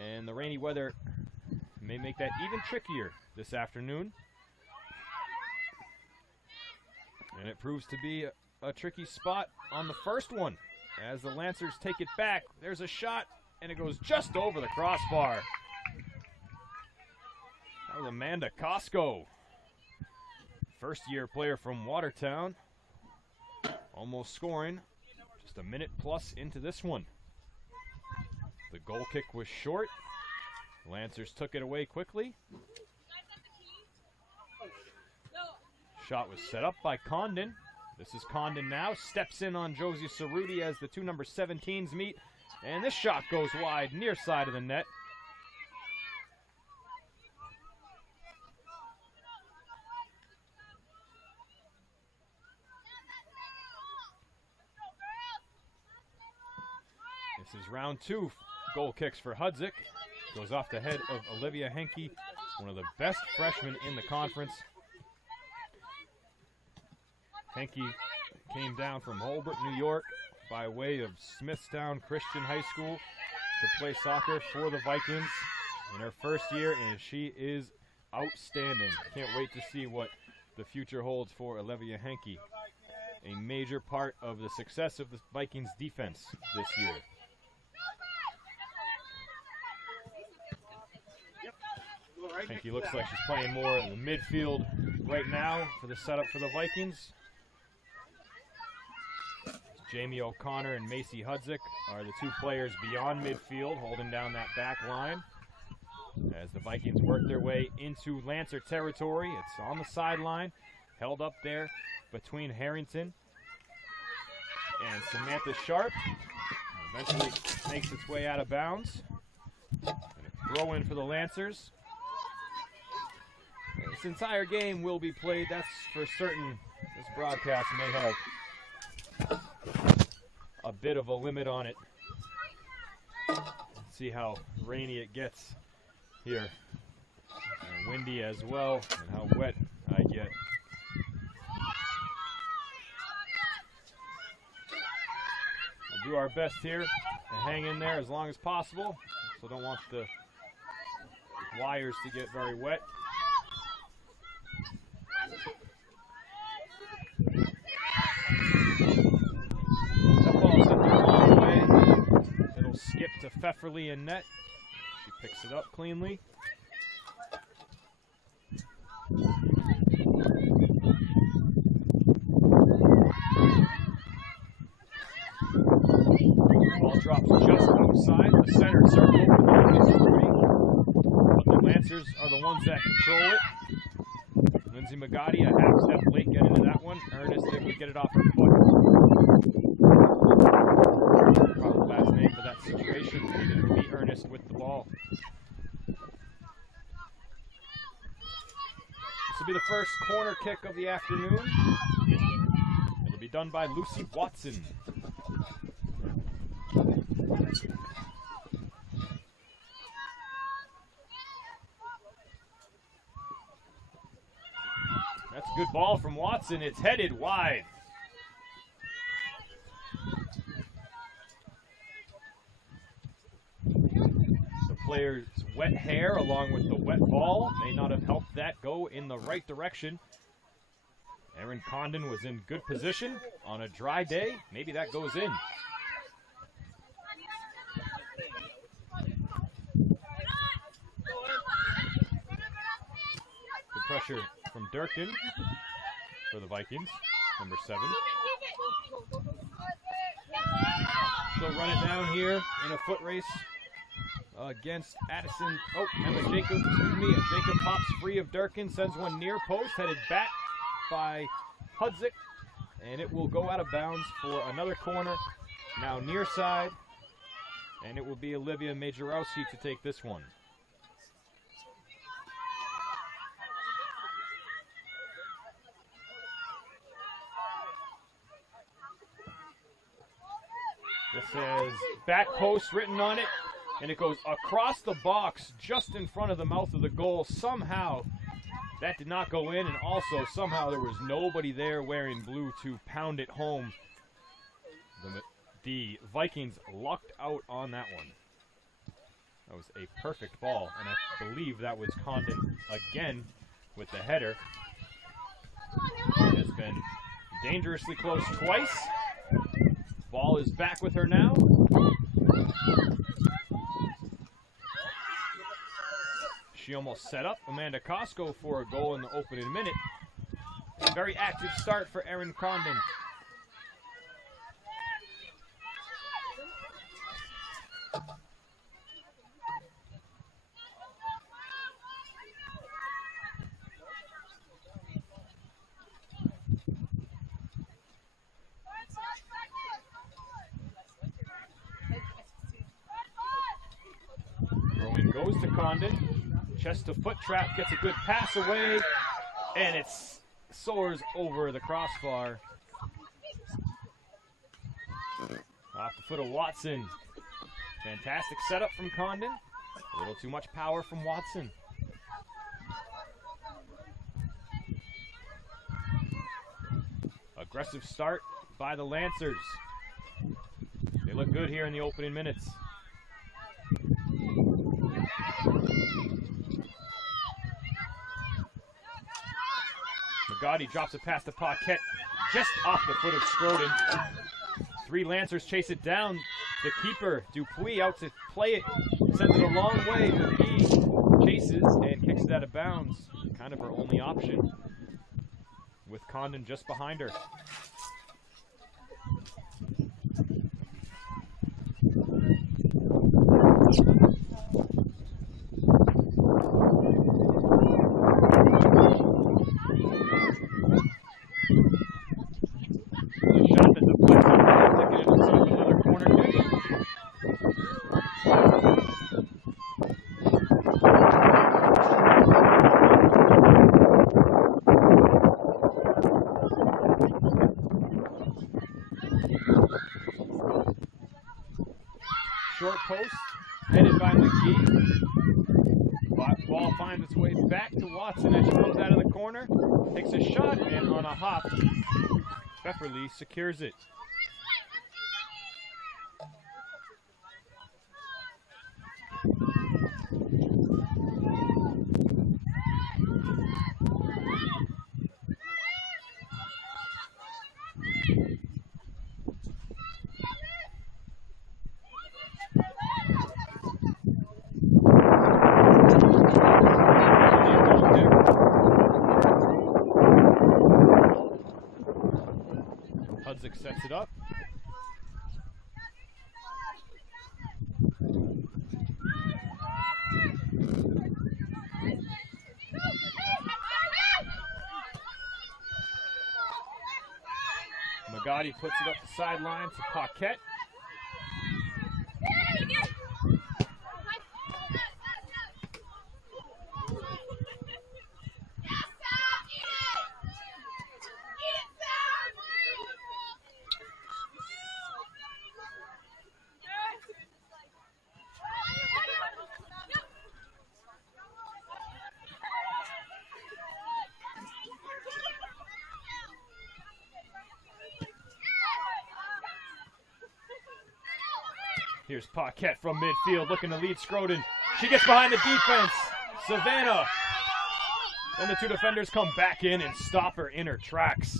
And the rainy weather may make that even trickier this afternoon. And it proves to be a tricky spot on the first one. As the Lancers take it back, there's a shot, and it goes just over the crossbar. That was Amanda Costco, first-year player from Watertown, almost scoring just a minute plus into this one. The goal kick was short. Lancers took it away quickly. Shot was set up by Condon. This is Condon now. Steps in on Josie Cerruti as the two number 17s meet. And this shot goes wide, near side of the net. This is round two. Goal kicks for Hudzik. Goes off the head of Olivia Henke, one of the best freshmen in the conference. Henke came down from Holbrook, New York, by way of Smithstown Christian High School to play soccer for the Vikings in her first year, and she is outstanding. Can't wait to see what the future holds for Olivia Henke, a major part of the success of the Vikings defense this year. Henke looks like she's playing more in the midfield right now for the setup for the Vikings. Jamie O'Connor and Macy Hudzik are the two players beyond midfield, holding down that back line as the Vikings work their way into Lancer territory. It's on the sideline, held up there between Harrington and Samantha Sharp. Eventually makes its way out of bounds. And a throw in for the Lancers. This entire game will be played, that's for certain. This broadcast may have a bit of a limit on it. Let's see how rainy it gets here. And windy as well, and how wet I get. We'll do our best here and hang in there as long as possible. So don't want the wires to get very wet. Skip to Pfefferly in net. She picks it up cleanly. Ball drops just outside the center circle. But the Lancers are the ones that control it. Lindsay Magatti, a half step late getting into that one. Ernest able to get it off her foot. Proper last name for that situation. It will be Ernest with the ball. This will be the first corner kick of the afternoon. It'll be done by Lucy Watson. That's a good ball from Watson. It's headed wide. Player's wet hair along with the wet ball may not have helped that go in the right direction. Erin Condon was in good position on a dry day. Maybe that goes in. Good pressure from Durkin for the Vikings, number 7. She'll run it down here in a foot race against Addison. Oh, Emma Jacob, Jacob pops free of Durkin, sends one near post, headed back by Hudzik, and it will go out of bounds for another corner, now near side, and it will be Olivia Majorowski to take this one. This says back post written on it. And it goes across the box just in front of the mouth of the goal. Somehow that did not go in, and also somehow there was nobody there wearing blue to pound it home. The Vikings lucked out on that one. That was a perfect ball, and I believe that was Condon again with the header. It has been dangerously close twice. Ball is back with her now. She almost set up Amanda Costco for a goal in the opening minute. A very active start for Erin Condon. Throwing goes to Condon. Chest to foot trap, gets a good pass away, and it soars over the crossbar. Off the foot of Watson. Fantastic setup from Condon. A little too much power from Watson. Aggressive start by the Lancers. They look good here in the opening minutes. Gotti drops a pass to Paquette just off the foot of Scroden. 3 Lancers chase it down. The keeper, Dupuis, out to play it. Sends it a long way. McGee chases and kicks it out of bounds. Kind of her only option with Condon just behind her. Short post, headed by McGee. Ball finds its way back to Watson as she comes out of the corner. Takes a shot, and on a hop, Beverly secures it. Hudzik sets it up. Magadi puts it up the sideline to Paquette. Here's Paquette from midfield, looking to lead Scroden. She gets behind the defense. Savannah. Then the 2 defenders come back in and stop her in her tracks.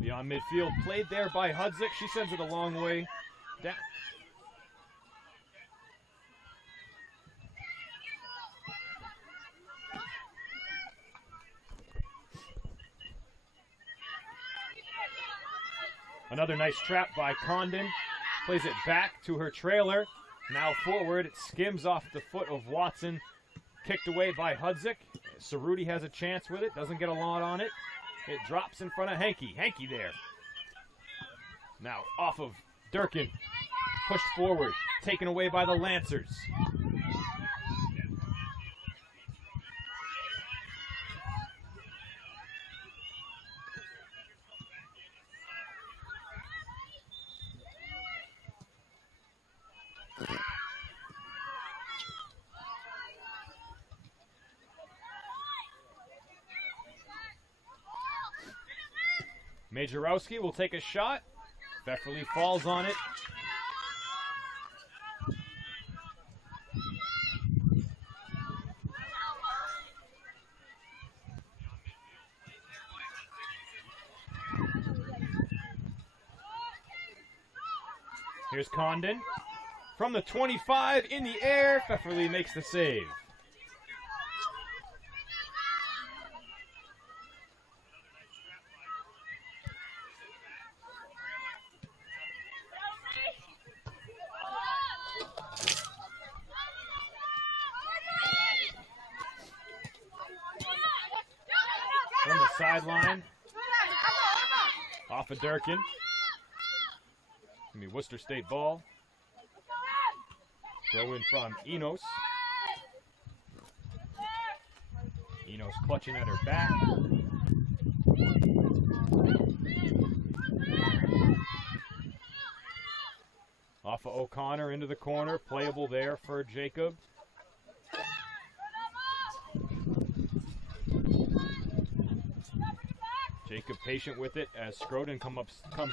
Beyond midfield, played there by Hudzik. She sends it a long way down. Another nice trap by Condon. Plays it back to her trailer. Now forward, it skims off the foot of Watson. Kicked away by Hudzik. Cerruti has a chance with it, doesn't get a lot on it. It drops in front of Hankey. Hankey there. Now off of Durkin. Pushed forward. Taken away by the Lancers. Majorowski will take a shot. Pfefferly falls on it. Here's Condon. From the 25 in the air, Pfefferly makes the save. From the sideline, off of Durkin. Gonna be Worcester State ball. Throw in from Enos. Enos clutching at her back. Off of O'Connor into the corner. Playable there for Jacob. Jacob patient with it as Scroden comes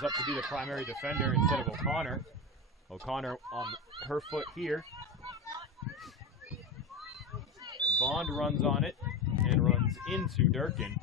up to be the primary defender instead of O'Connor. O'Connor on her foot here. Bond runs on it and runs into Durkin.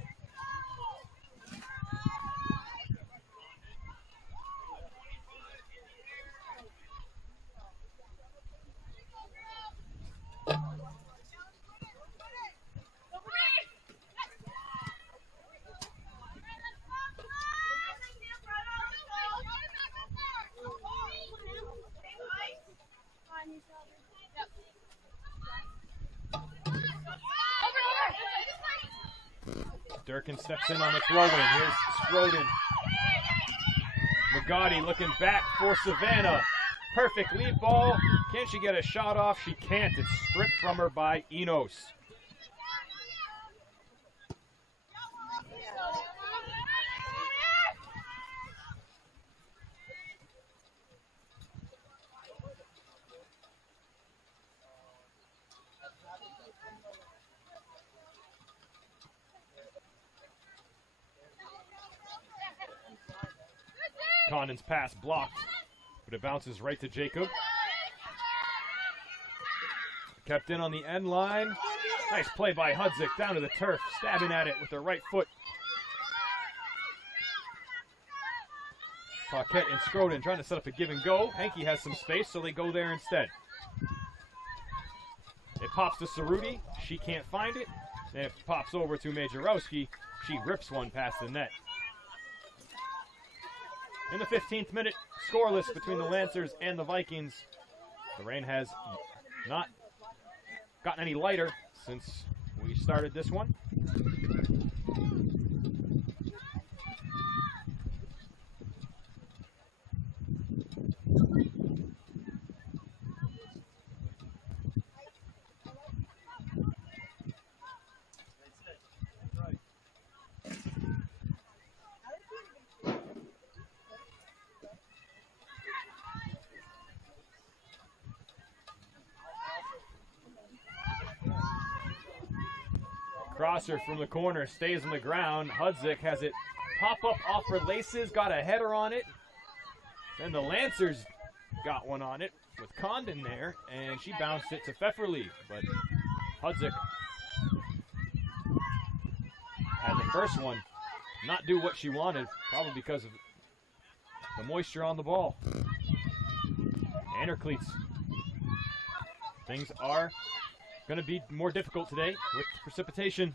Durkin steps in on the throw-in. Here's Scroden. McGotti looking back for Savannah. Perfect lead ball. Can she get a shot off? She can't. It's stripped from her by Enos. Condon's pass blocked, but it bounces right to Jacob. Kept in on the end line. Nice play by Hudzik down to the turf, stabbing at it with her right foot. Paquette and Scroden trying to set up a give and go. Hankey has some space, so they go there instead. It pops to Cerruti. She can't find it. Then it pops over to Majorowski. She rips one past the net. In the 15th minute, scoreless between the Lancers and the Vikings. The rain has not gotten any lighter since we started this one. Crosser from the corner stays on the ground. Hudzik has it pop up off her laces, got a header on it. Then the Lancers got one on it with Condon there, and she bounced it to Pfefferly. But Hudzik had the first one not do what she wanted, probably because of the moisture on the ball. And her cleats. Things are going to be more difficult today with precipitation.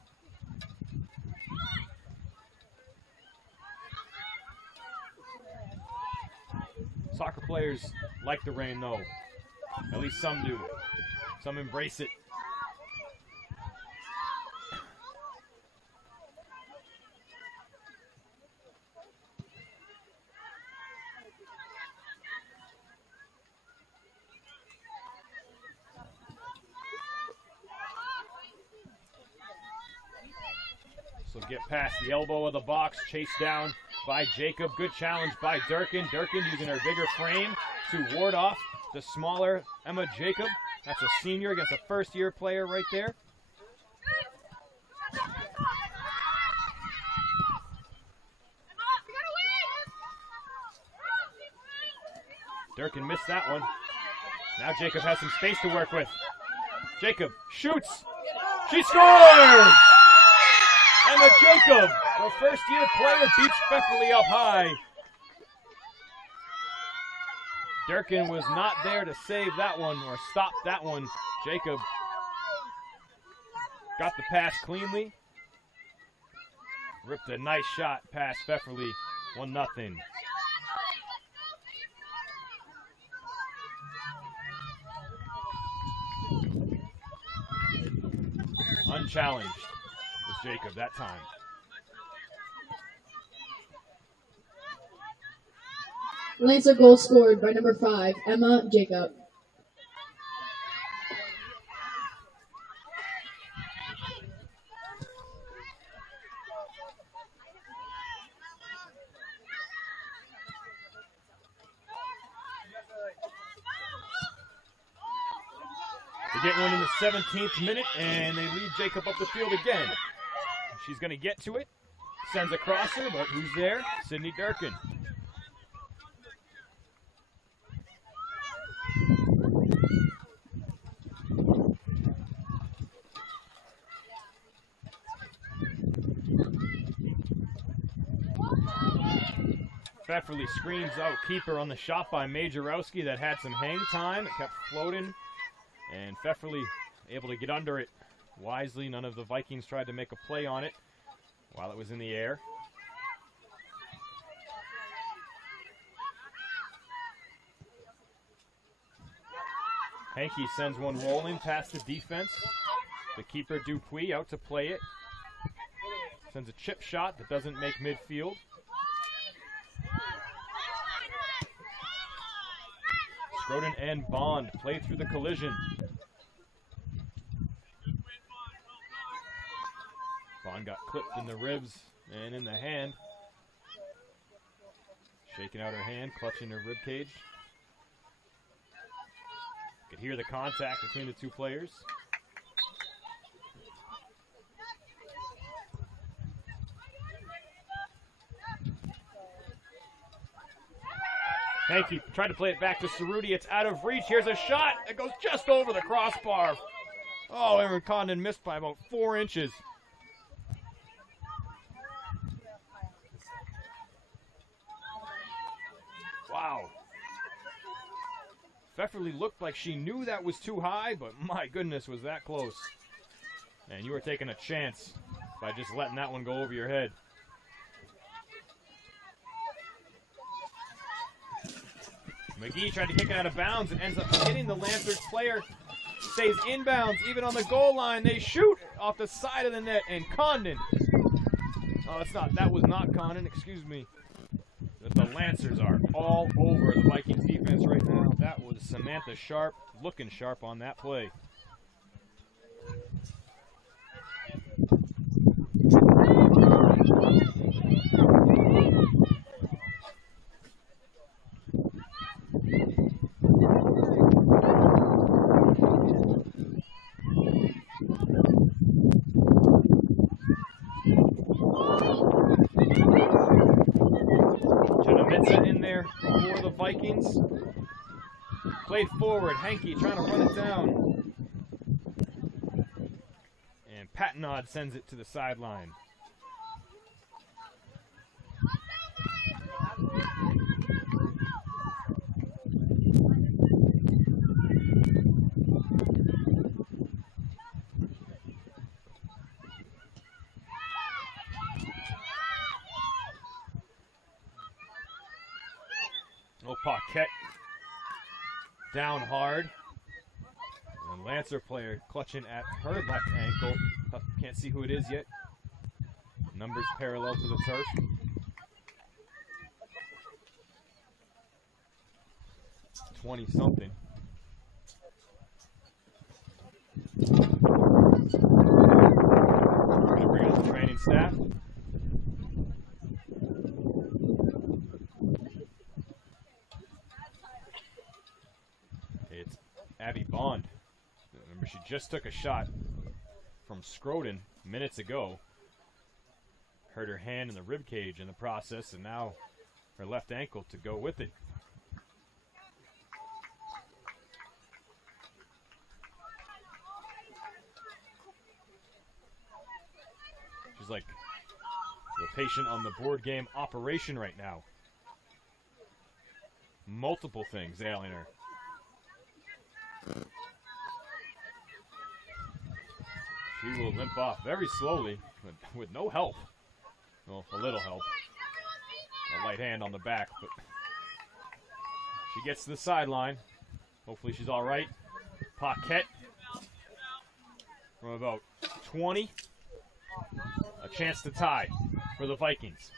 Soccer players like the rain though. At least some do. Some embrace it. So get past the elbow of the box, chased down by Jacob. Good challenge by Durkin. Durkin using her bigger frame to ward off the smaller Emma Jacob. That's a senior against a first-year player right there. Durkin missed that one. Now Jacob has some space to work with. Jacob shoots. She scores! Emma Jacob, the first-year player, beats Pfefferly up high. Durkin was not there to save that one or stop that one. Jacob got the pass cleanly. Ripped a nice shot past Pfefferly. 1-0. Unchallenged was Jacob that time. Lancer goal scored by number 5, Emma Jacob. They get one in the 17th minute, and they lead Jacob up the field again. She's going to get to it. Sends a crosser, but who's there? Sydney Durkin. Pfefferly screams out keeper on the shot by Majorowski that had some hang time. It kept floating, and Pfefferly able to get under it wisely. None of the Vikings tried to make a play on it while it was in the air. Hankey sends one rolling past the defense. The keeper Dupuis out to play it. Sends a chip shot that doesn't make midfield. Schroden and Bond play through the collision. Bond got clipped in the ribs and in the hand. Shaking out her hand, clutching her rib cage. Could hear the contact between the two players. Hankey tried to play it back to Cerruti. It's out of reach. Here's a shot. It goes just over the crossbar. Oh, Aaron Condon missed by about 4 inches. Wow. Pfefferly looked like she knew that was too high, but my goodness, was that close. And you were taking a chance by just letting that one go over your head. McGee tried to kick it out of bounds and ends up hitting the Lancers player. Stays inbounds, even on the goal line. They shoot off the side of the net, and Condon. Oh, that was not Condon, excuse me. The Lancers are all over the Vikings defense right now. That was Samantha Sharp, looking sharp on that play. In there for the Vikings. Played forward. Hankey trying to run it down. And Patnod sends it to the sideline. Paquette down hard. And Lancer player clutching at her left ankle. Can't see who it is yet. Numbers parallel to the turf. $20-something. We're going to bring out the training staff. Abby Bond. Remember, she just took a shot from Schroden minutes ago. Hurt her hand in the rib cage in the process, and now her left ankle to go with it. patient on the board game operation right now. Multiple things ailing her. She will limp off very slowly with no help. Well, a little help. A light hand on the back, but she gets to the sideline. Hopefully she's all right. Paquette from about 20. A chance to tie for the Vikings.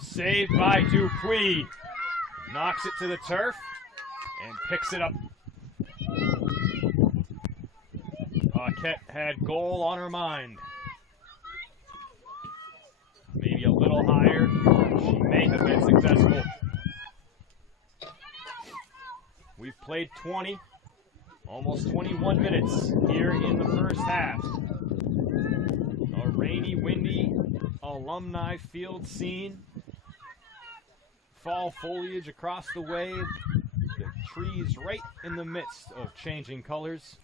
Saved by Dupuis. Knocks it to the turf and picks it up. Paquette had goal on her mind. Maybe a little higher. She may have been successful. We've played 20, almost 21 minutes here in the first half. A rainy, windy, alumni field scene. Fall foliage across the way. The trees right in the midst of changing colors,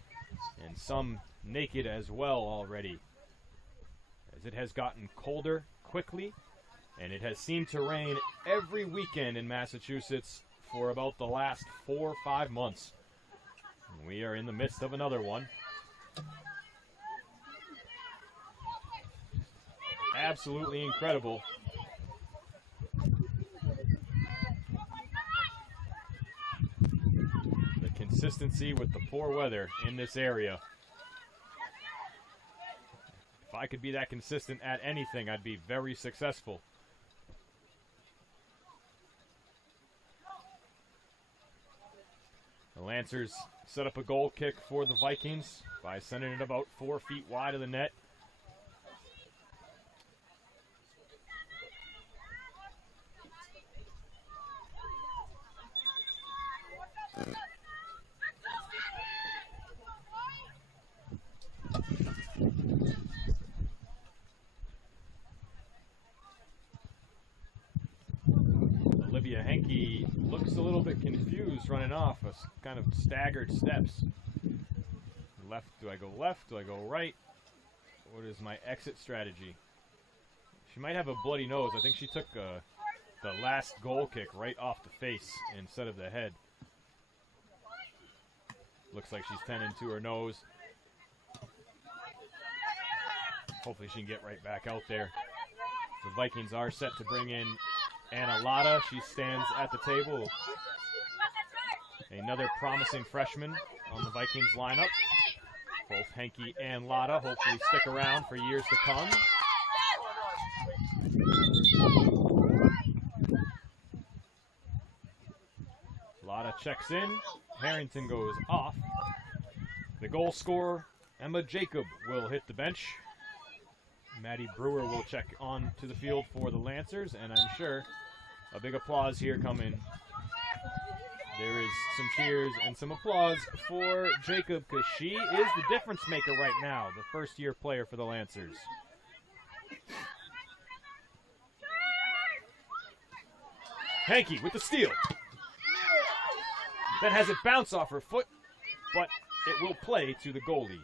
and some naked as well already, as it has gotten colder quickly, and it has seemed to rain every weekend in Massachusetts for about the last 4 or 5 months. We are in the midst of another one. Absolutely incredible. The consistency with the poor weather in this area. If I could be that consistent at anything, I'd be very successful. The Lancers set up a goal kick for the Vikings by sending it about 4 feet wide of the net. Henke looks a little bit confused running off, kind of staggered steps. Left, do I go left? Do I go right? What is my exit strategy? She might have a bloody nose. I think she took the last goal kick right off the face instead of the head. Looks like she's tending to her nose. Hopefully she can get right back out there. The Vikings are set to bring in Anna Lotta. She stands at the table. Another promising freshman on the Vikings lineup. Both Henke and Lotta hopefully stick around for years to come. Lotta checks in. Harrington goes off. The goal scorer, Emma Jacob, will hit the bench. Maddie Brewer will check on to the field for the Lancers, and I'm sure a big applause here coming. There is some cheers and some applause for Jacob, because she is the difference maker right now, the first-year player for the Lancers. Henke with the steal. That has it bounce off her foot, but it will play to the goalie.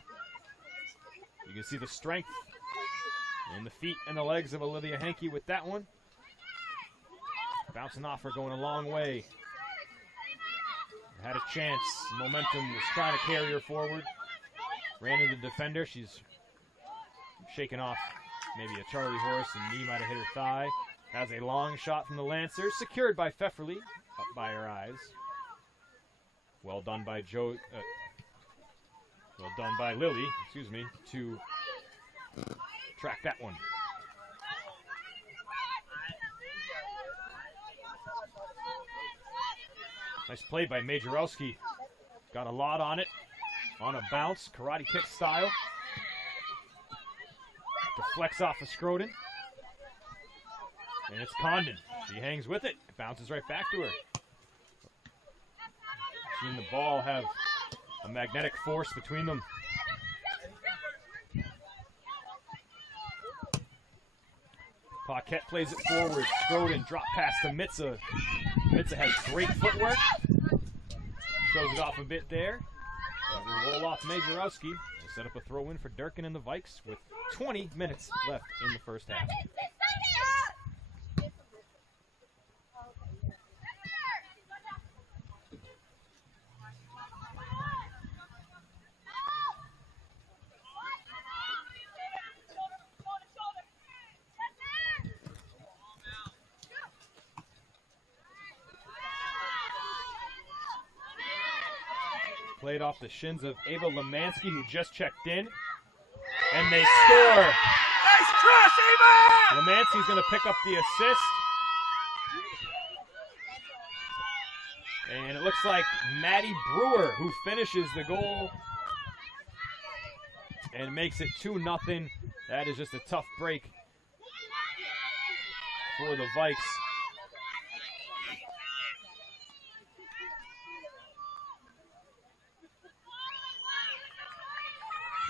You can see the strength in the feet and the legs of Olivia Henke with that one. Bouncing off her, going a long way. Had a chance. Momentum was trying to carry her forward. Ran into the defender. She's shaking off maybe a Charlie horse, and knee might have hit her thigh. Has a long shot from the Lancers, secured by Pfefferly, up by her eyes. Well done by Lily, to track that one. Nice play by Majorowski. Got a lot on it. On a bounce, karate kick style. Deflects off of Scroden. And it's Condon. She hangs with it. It bounces right back to her. She and the ball have a magnetic force between them. Paquette plays it forward. Scroden drop pass to Mitza. Mitza has great footwork. shows it off a bit there. It will roll off Majorowski. Will set up a throw in for Durkin and the Vikes with 20 minutes left in the first half. Played off the shins of Ava Lemansky, who just checked in. And they score! Nice cross, Ava! Lemansky's going to pick up the assist. And it looks like Maddie Brewer, who finishes the goal and makes it 2-0. That is just a tough break for the Vikes.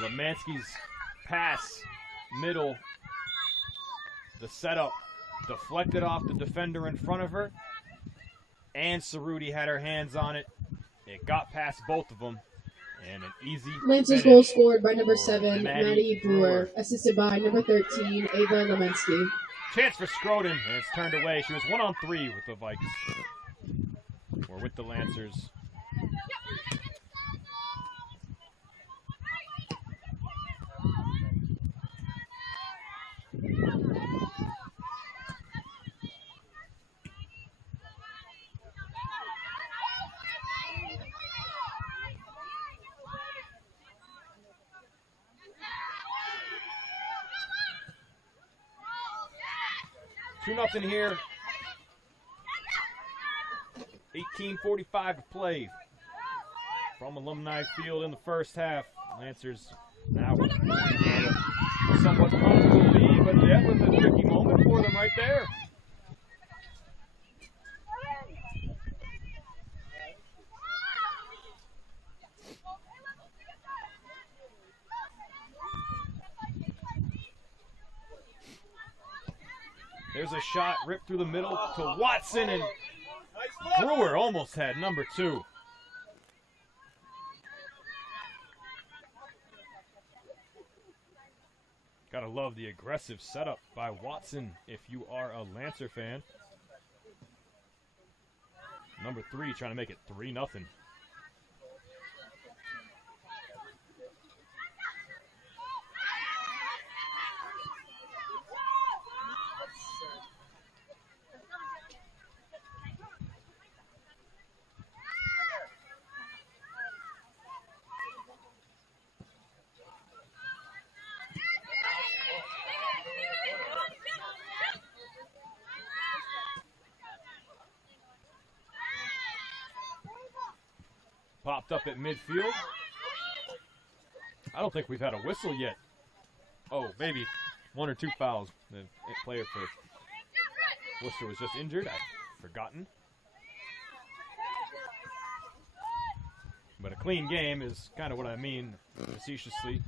Lemansky's pass, middle, the setup, deflected off the defender in front of her, and Cerruti had her hands on it. It got past both of them, and an easy Lance's finish goal scored by number 7, Maddie Maddie Brewer, assisted by number 13, Ava Lemensky. Chance for Scroden, and it's turned away. She was 1-on-3 with the Vikes, or with the Lancers. Two nothing here. 18:45 to play from Alumni Field in the first half. Lancers now somewhat comfortable lead, but that was a tricky moment for them right there. There's a shot ripped through the middle to Watson, and Brewer almost had number 2. Gotta love the aggressive setup by Watson if you are a Lancer fan. Number 3 trying to make it 3-0. Popped up at midfield. I don't think we've had a whistle yet. Oh, maybe 1 or 2 fouls. The player for Worcester was just injured. I'd forgotten. But a clean game is kind of what I mean facetiously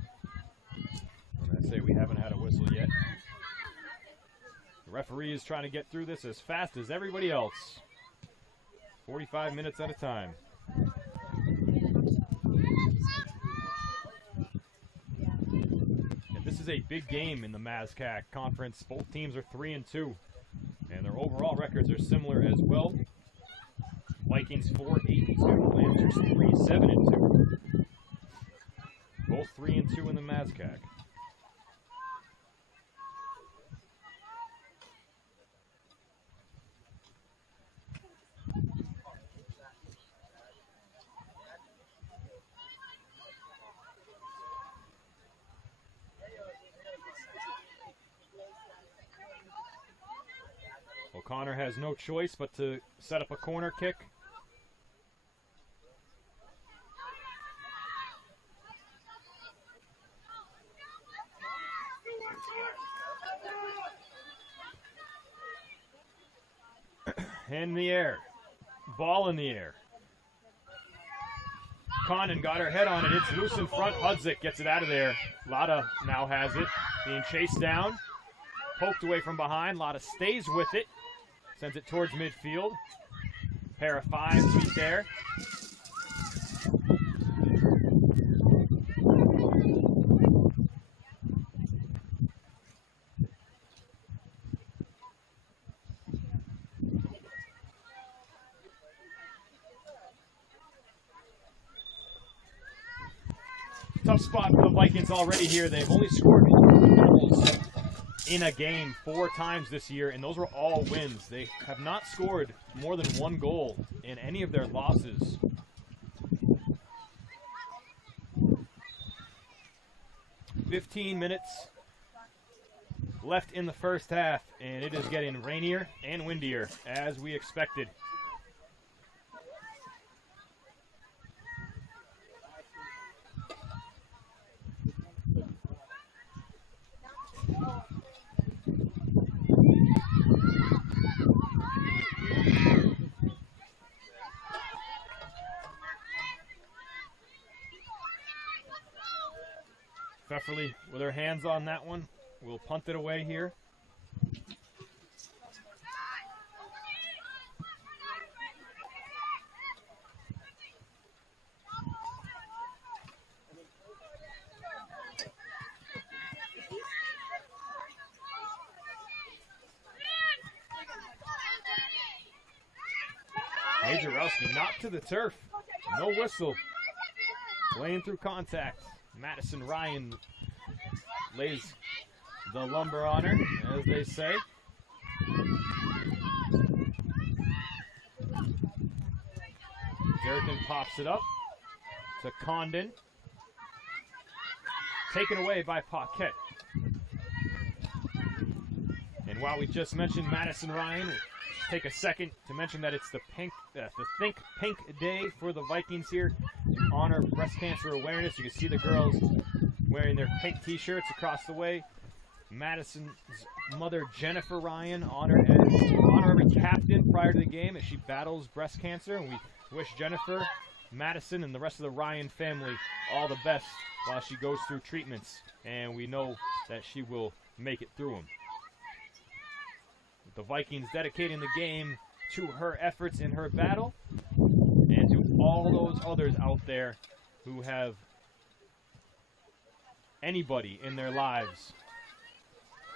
when I say we haven't had a whistle yet. The referee is trying to get through this as fast as everybody else. 45 minutes at a time. This is a big game in the MASCAC conference. Both teams are 3-2, and their overall records are similar as well. Vikings 4-8-2, Lancers 3-7-2. Both 3-2 in the MASCAC. O'Connor has no choice but to set up a corner kick. In the air. Ball in the air. Condon got her head on it. It's loose in front. Hudzik gets it out of there. Lotta now has it. Being chased down. Poked away from behind. Lotta stays with it. Sends it towards midfield. Pair of 5 feet there. tough spot for the Vikings already here. They've only scored goals in a game 4 times this year, and those were all wins. They have not scored more than 1 goal in any of their losses. "15 minutes left in the first half, and it is getting rainier and windier, as we expected. Pfefferly with her hands on that one. We'll punt it away here. Majorowski knocked to the turf. No whistle. Playing through contact. Madison Ryan lays the lumber on her, as they say. Durkin pops it up to Condon. Taken away by Paquette. And while we just mentioned Madison Ryan, take a second to mention that it's the Think Pink Day for the Vikings here to honor breast cancer awareness. You can see the girls wearing their pink t-shirts across the way. Madison's mother, Jennifer Ryan, honored as honorary captain prior to the game as she battles breast cancer. And we wish Jennifer, Madison, and the rest of the Ryan family all the best while she goes through treatments. And we know that she will make it through them. The Vikings dedicating the game to her efforts in her battle and to all those others out there who have anybody in their lives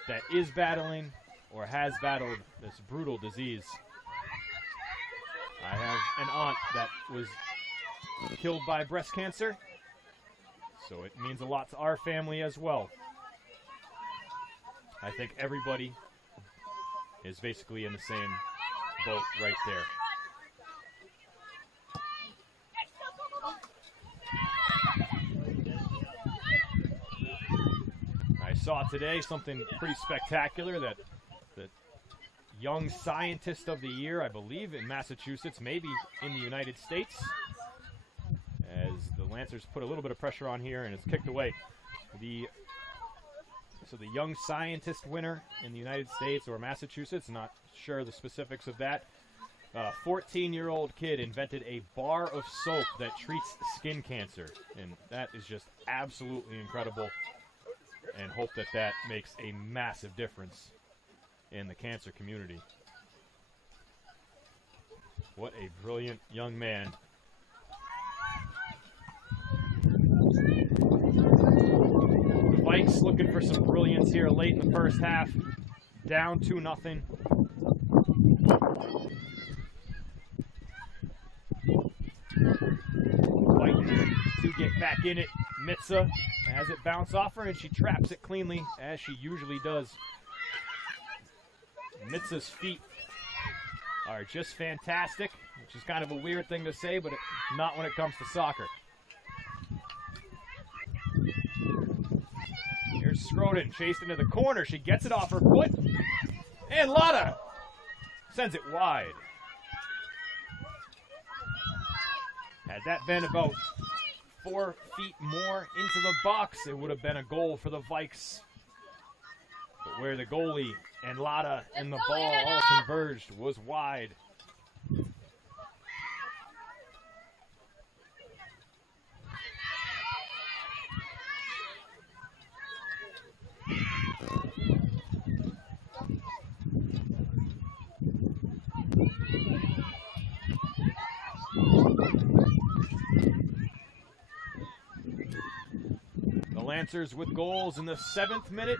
that is battling or has battled this brutal disease. I have an aunt that was killed by breast cancer, so it means a lot to our family as well. I think everybody is basically in the same boat right there. I saw today something pretty spectacular that the Young Scientist of the Year, I believe, in Massachusetts, maybe in the United States, as the Lancers put a little bit of pressure on here and it's kicked away. So the Young Scientist winner in the United States or Massachusetts, not sure the specifics of that. 14-year-old kid invented a bar of soap that treats skin cancer. And that is just absolutely incredible. And hope that that makes a massive difference in the cancer community. What a brilliant young man. Vikes looking for some brilliance here late in the first half. Down 2-0. Vikings to get back in it. Mitza has it bounce off her and she traps it cleanly as she usually does. Mitza's feet are just fantastic, which is kind of a weird thing to say, but not when it comes to soccer. Here's Scroden, chased into the corner. She gets it off her foot. And Lotta sends it wide. Had that been about 4 feet more into the box, it would have been a goal for the Vikes. But where the goalie and Lotta and the ball all converged was wide. Lancers with goals in the 7th minute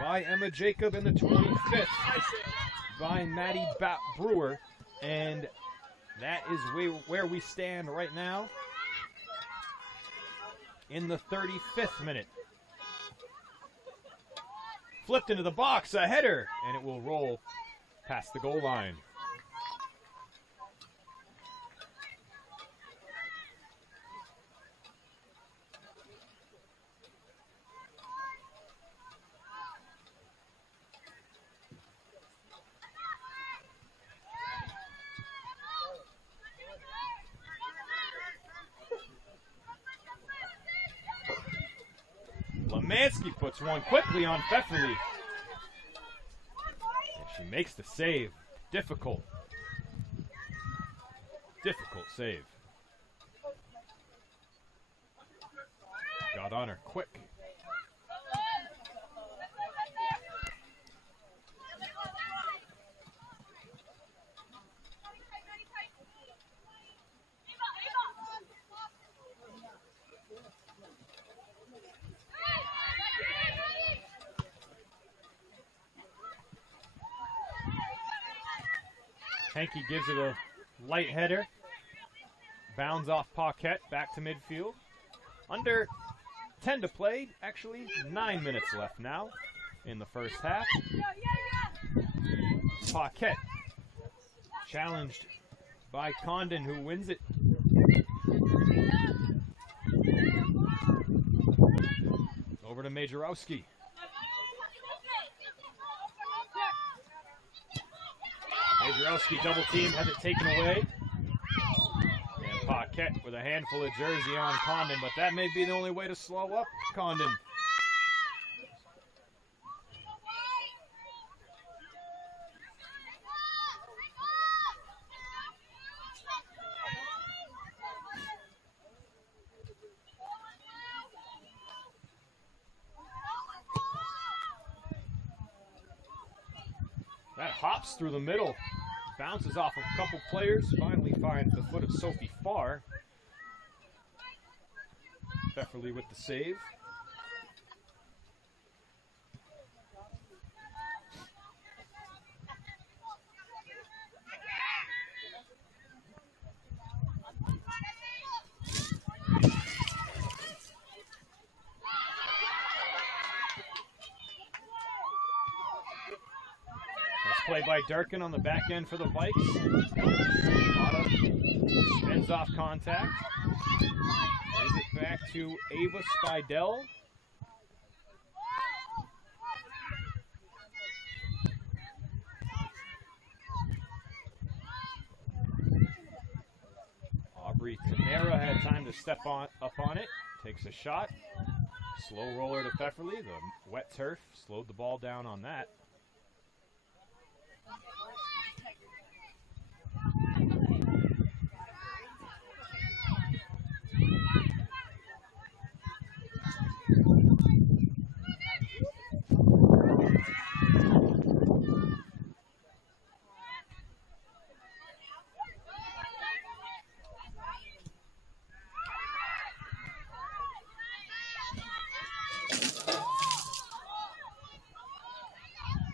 by Emma Jacob and the 25th by Maddie Brewer. And that is where we stand right now. in the 35th minute. Flipped into the box, a header, and it will roll past the goal line. Lemansky puts one quickly on Pfefferly. And she makes the save. Difficult save. Got on her quick. Henke gives it a light header. Bounds off Paquette, back to midfield. Under 10 to play, actually 9 minutes left now in the first half. Paquette challenged by Condon, who wins it. Over to Majorowski. Majorowski double team, has it taken away. And Paquette with a handful of jersey on Condon, but that may be the only way to slow up Condon. That hops through the middle, bounces off a couple players, finally finds the foot of Sophie Farr. Pfefferly with the save. Play by Durkin on the back end for the Vikes. Otto spins off contact. Plays it back to Ava Spidell. Aubrey Tamara had time to step up on it. Takes a shot. Slow roller to Pfefferly. The wet turf slowed the ball down on that.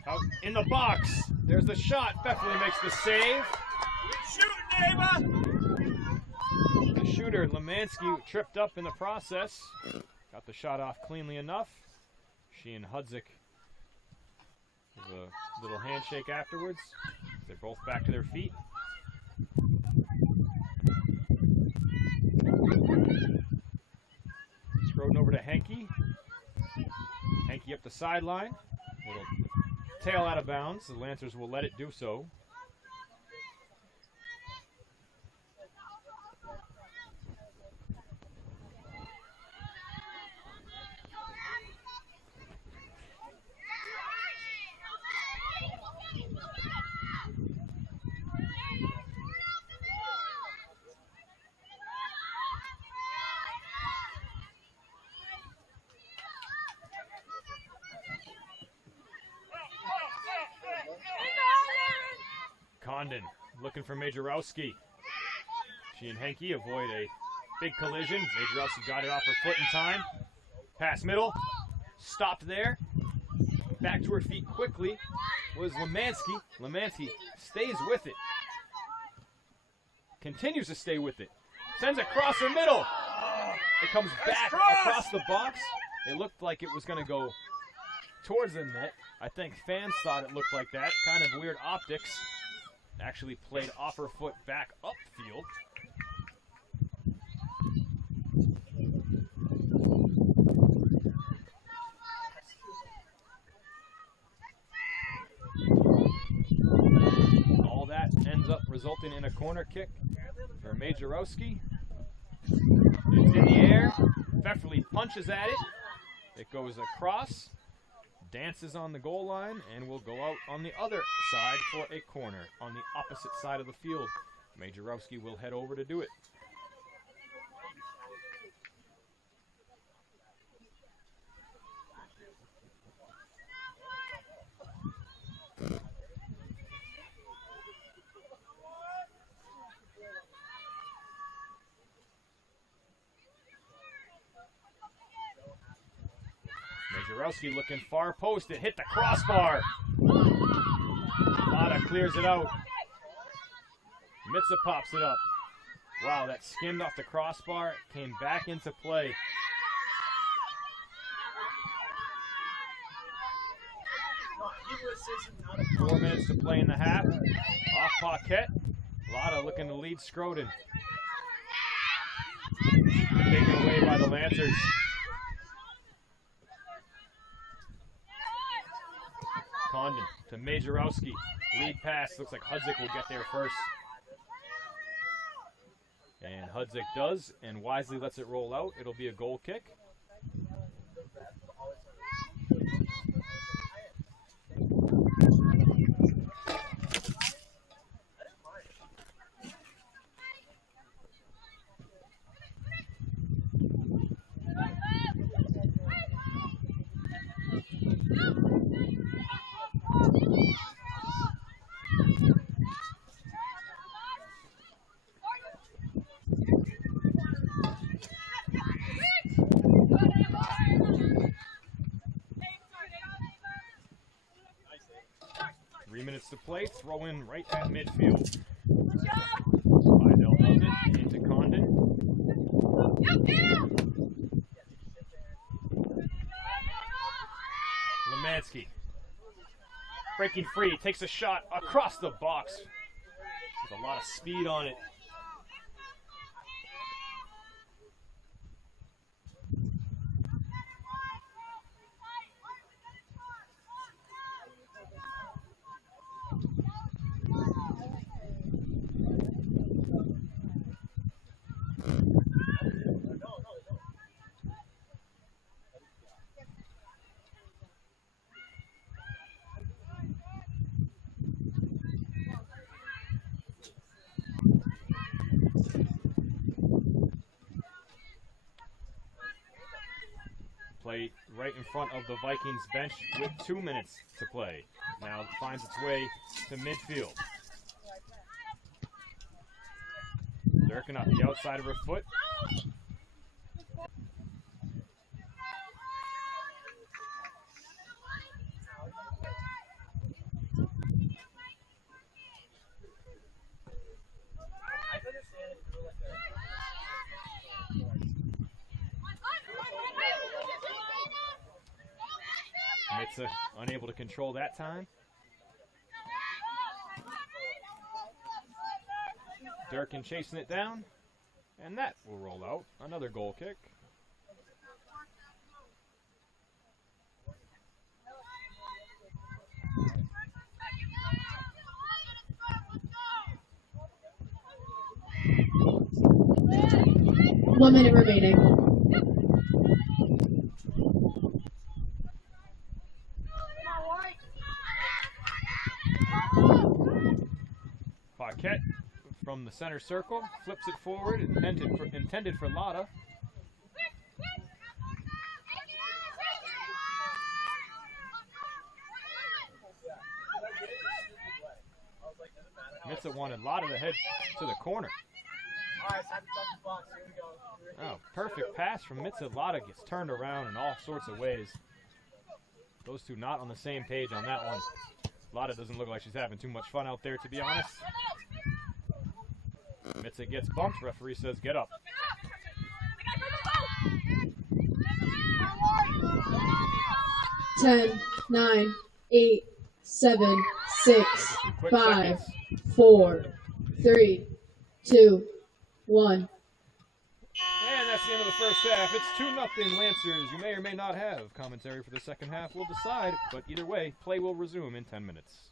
Out in the box. There's the shot. Pfefferly makes the save. Shoot, neighbor! The shooter, Lemansky, tripped up in the process. Got the shot off cleanly enough. She and Hudzik give a little handshake afterwards. They're both back to their feet. Thrown over to Henke. Henke up the sideline. Little tail out of bounds. The Lancers will let it do so. Condon looking for Majorowski. She and Henke avoid a big collision. Majorowski got it off her foot in time. Pass middle. Stopped there. Back to her feet quickly was Lemansky. Lemansky stays with it. Continues to stay with it. Sends it across her middle. It comes back across the box. It looked like it was going to go towards the net. I think fans thought it looked like that. Kind of weird optics. Actually played off her foot back upfield. All that ends up resulting in a corner kick for Majorowski. It's in the air. Pfefferly punches at it. It goes across, dances on the goal line, and will go out on the other side for a corner on the opposite side of the field. Majorowski will head over to do it. Majorowski looking far post. It hit the crossbar. Lotta clears it out. Mitza pops it up. Wow, that skimmed off the crossbar. Came back into play. Four minutes to play in the half. Off Paquette. Lotta looking to lead Scroden. Taken away by the Lancers. Condon to Majorowski. Lead pass. Looks like Hudzik will get there first. And Hudzik does, and wisely lets it roll out. It'll be a goal kick. To play, throw in right at midfield. Idell does it into Condon. Lemansky breaking free, takes a shot across the box with a lot of speed on it. Play right in front of the Vikings bench with 2 minutes to play. Now it finds its way to midfield. Durkin off the outside of her foot. Mitza unable to control that time. Durkin chasing it down, and that will roll out. Another goal kick. One minute remaining. Paquette from the center circle, flips it forward, intended for Lotta. Mitza wanted Lotta to head to the corner. Oh, perfect pass from Mitza. Lotta gets turned around in all sorts of ways. Those two not on the same page on that one. Lotta doesn't look like she's having too much fun out there, to be honest. Mitza gets bumped. Referee says, get up. 10, 9, 8, 7, 6, Quick 5, seconds. 4, 3, 2, 1. And that's the end of the first half. It's 2-0 Lancers. You may or may not have commentary for the second half. We'll decide, but either way, play will resume in 10 minutes.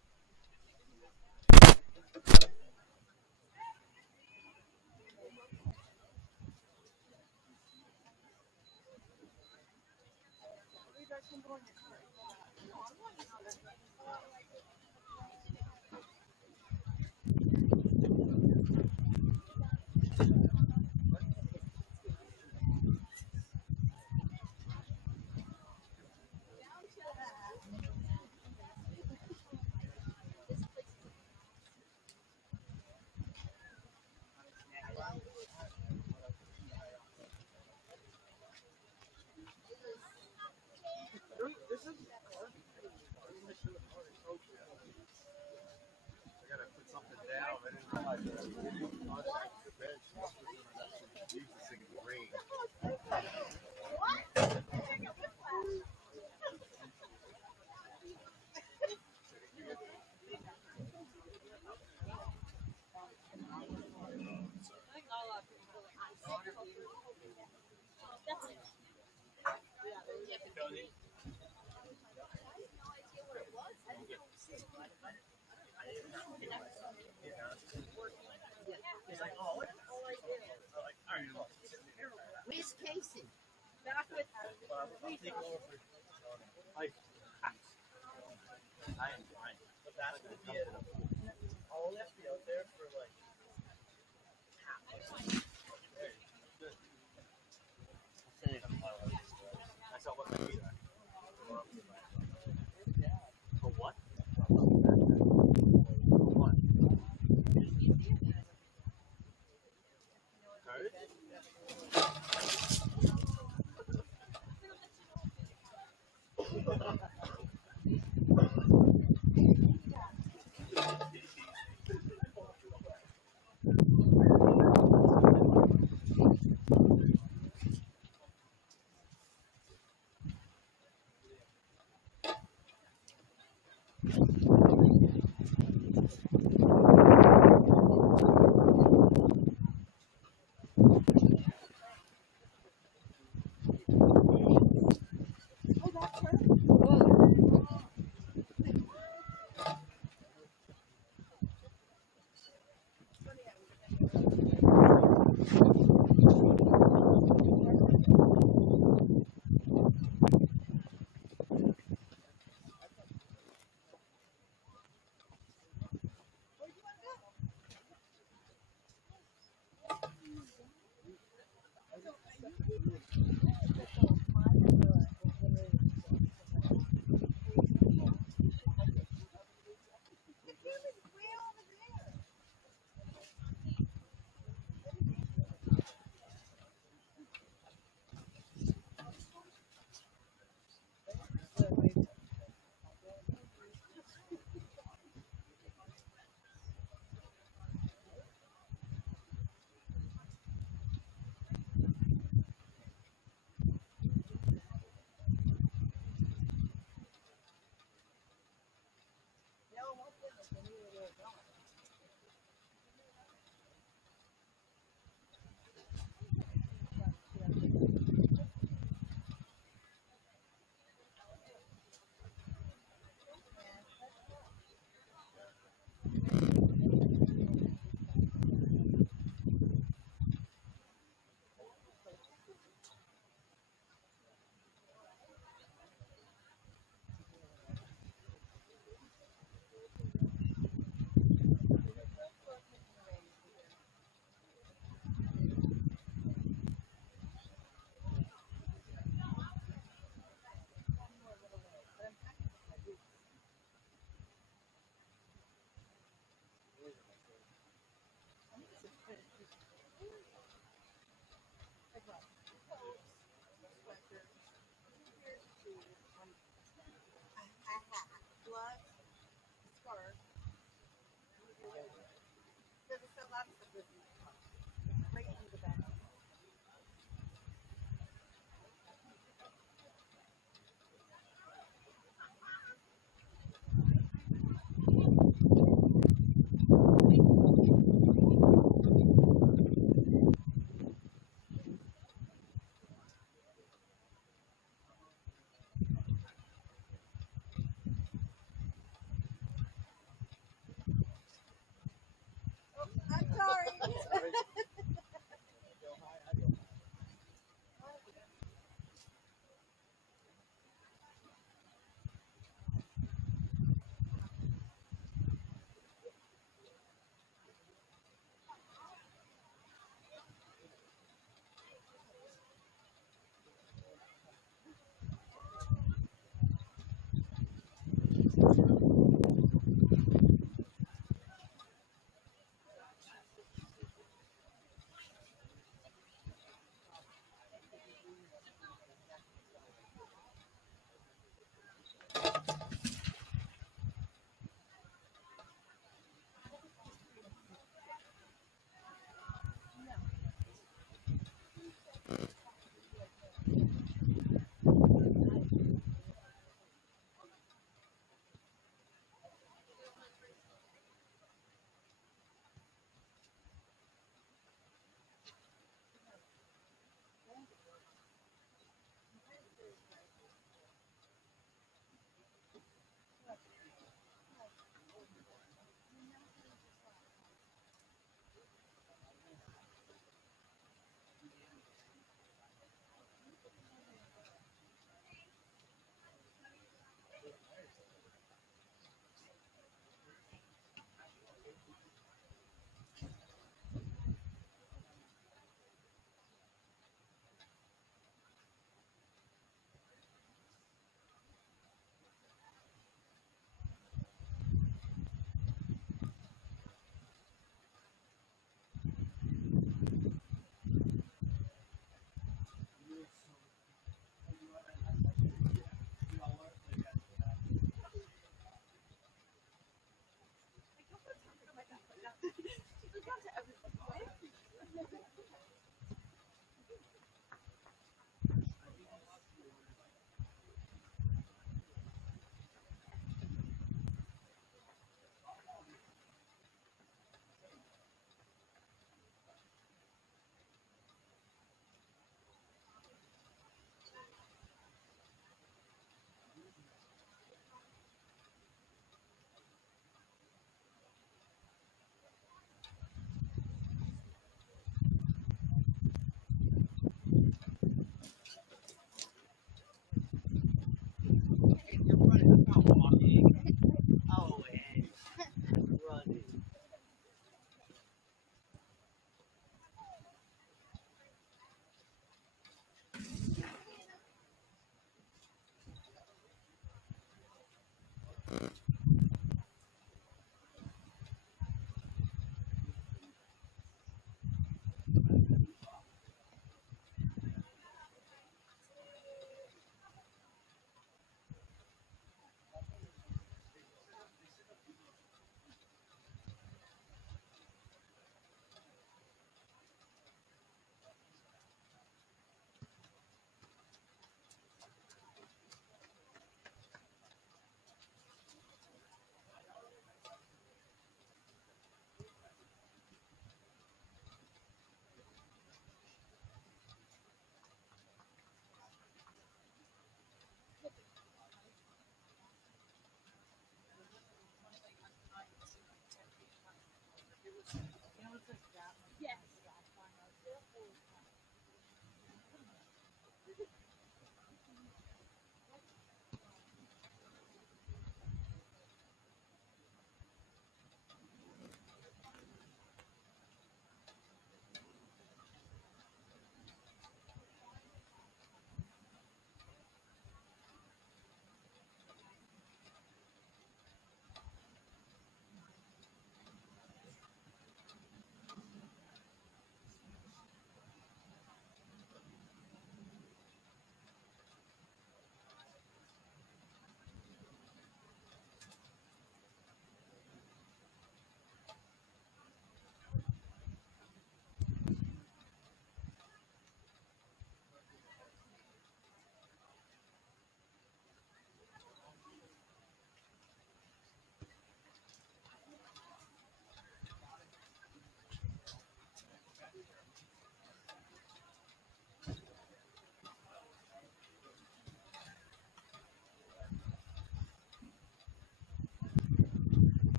Where's Casey? Back with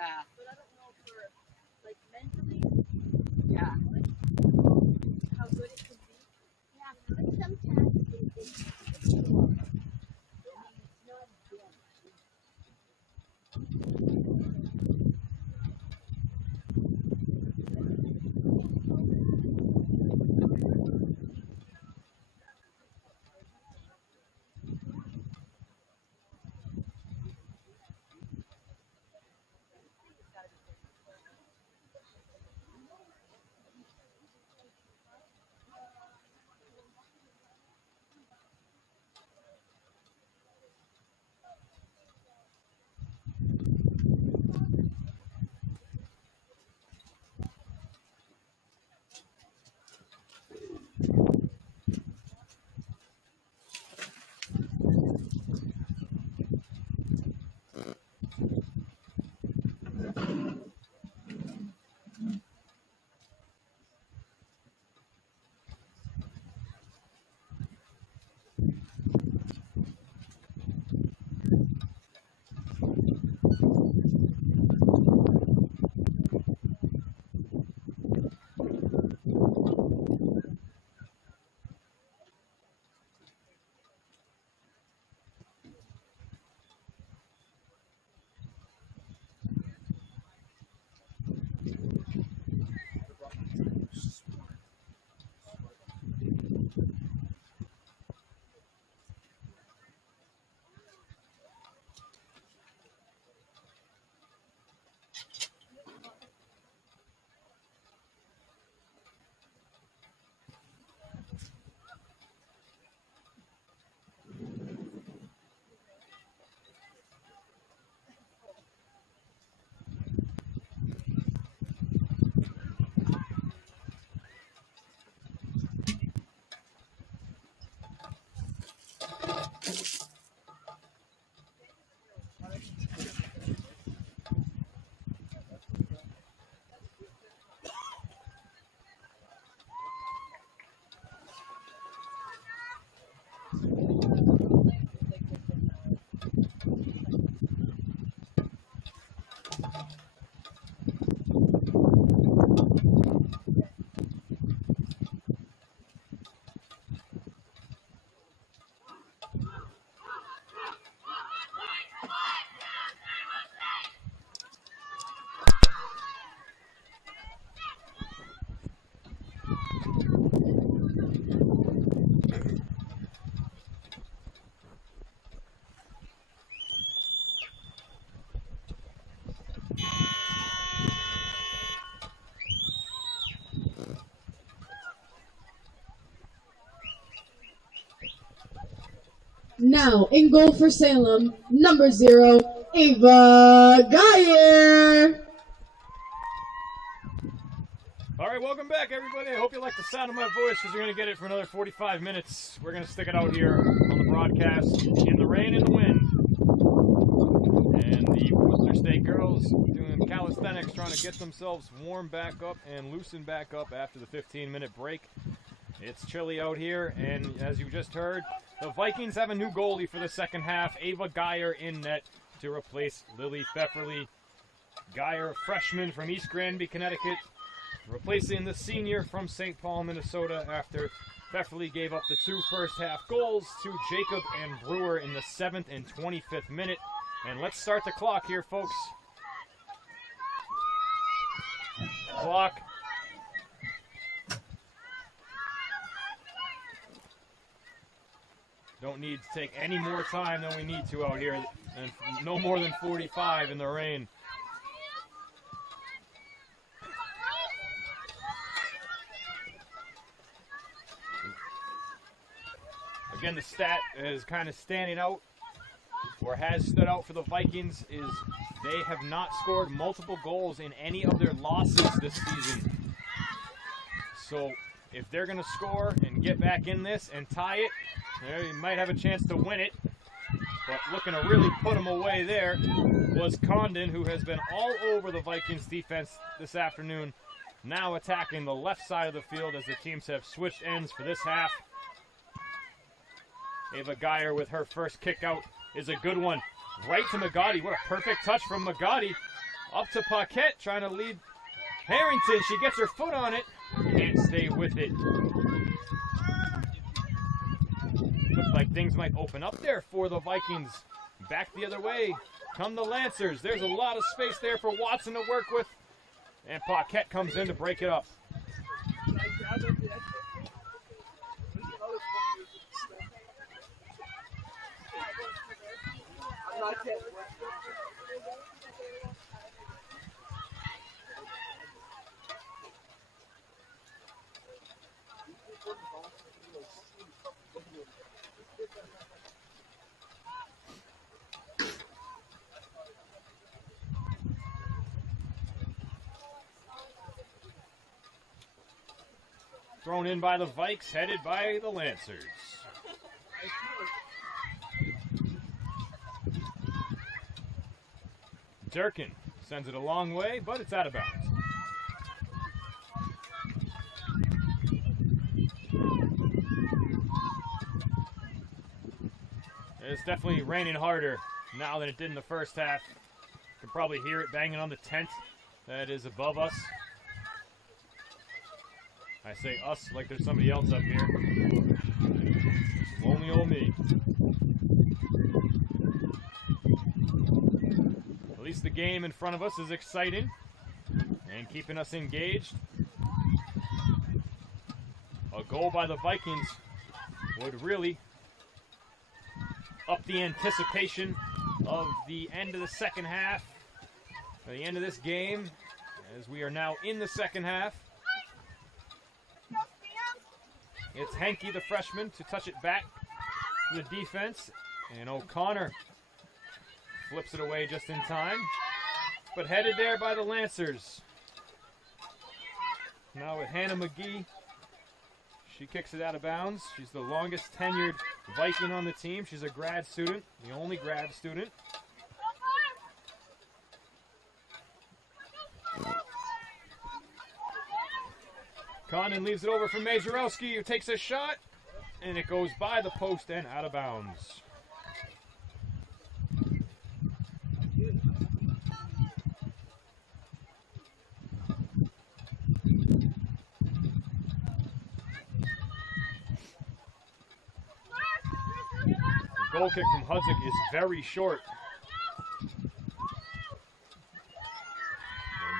Yeah. But I don't know for, like, mentally, Yeah. how good it could be. Yeah, but sometimes it's not good. Now, in goal for Salem, number 0, Ava Geyer. All right, welcome back, everybody. I hope you like the sound of my voice because we're going to get it for another 45 minutes. We're going to stick it out here on the broadcast in the rain and the wind. And the Worcester State girls doing calisthenics, trying to get themselves warm back up and loosen back up after the 15-minute break. It's chilly out here, and as you just heard, the Vikings have a new goalie for the second half, Ava Geyer in net to replace Lily Pfefferly. Geyer, freshman from East Granby, Connecticut, replacing the senior from St. Paul, Minnesota, after Pfefferly gave up the 2 first-half goals to Jacob and Brewer in the 7th and 25th minute. And let's start the clock here, folks. Clock. Don't need to take any more time than we need to out here, and no more than 45 in the rain. Again, the stat is kind of standing out, or has stood out for the Vikings, is they have not scored multiple goals in any of their losses this season. So if they're going to score and get back in this and tie it, you might have a chance to win it. But looking to really put them away there was Condon, who has been all over the Vikings defense this afternoon, now attacking the left side of the field as the teams have switched ends for this half. Ava Geyer with her first kick out is a good one. Right to Magotti. What a perfect touch from Magotti. Up to Paquette, trying to lead Harrington. She gets her foot on it. Can't stay with it. Looks like things might open up there for the Vikings. Back the other way. Come the Lancers. There's a lot of space there for Watson to work with. And Paquette comes in to break it up. Thrown in by the Vikes, headed by the Lancers. Durkin sends it a long way, but it's out of bounds. It's definitely raining harder now than it did in the first half. You can probably hear it banging on the tent that is above us. I say us like there's somebody else up here. Lonely old me. At least the game in front of us is exciting and keeping us engaged. A goal by the Vikings would really up the anticipation of the end of the second half, or the end of this game, as we are now in the second half. It's Henke, the freshman, to touch it back to the defense. And O'Connor flips it away just in time. But headed there by the Lancers. Now with Hannah McGee. She kicks it out of bounds. She's the longest tenured Viking on the team. She's a grad student, the only grad student. Condon leaves it over for Majorowski, who takes a shot, and it goes by the post and out of bounds. The goal kick from Hudzik is very short. And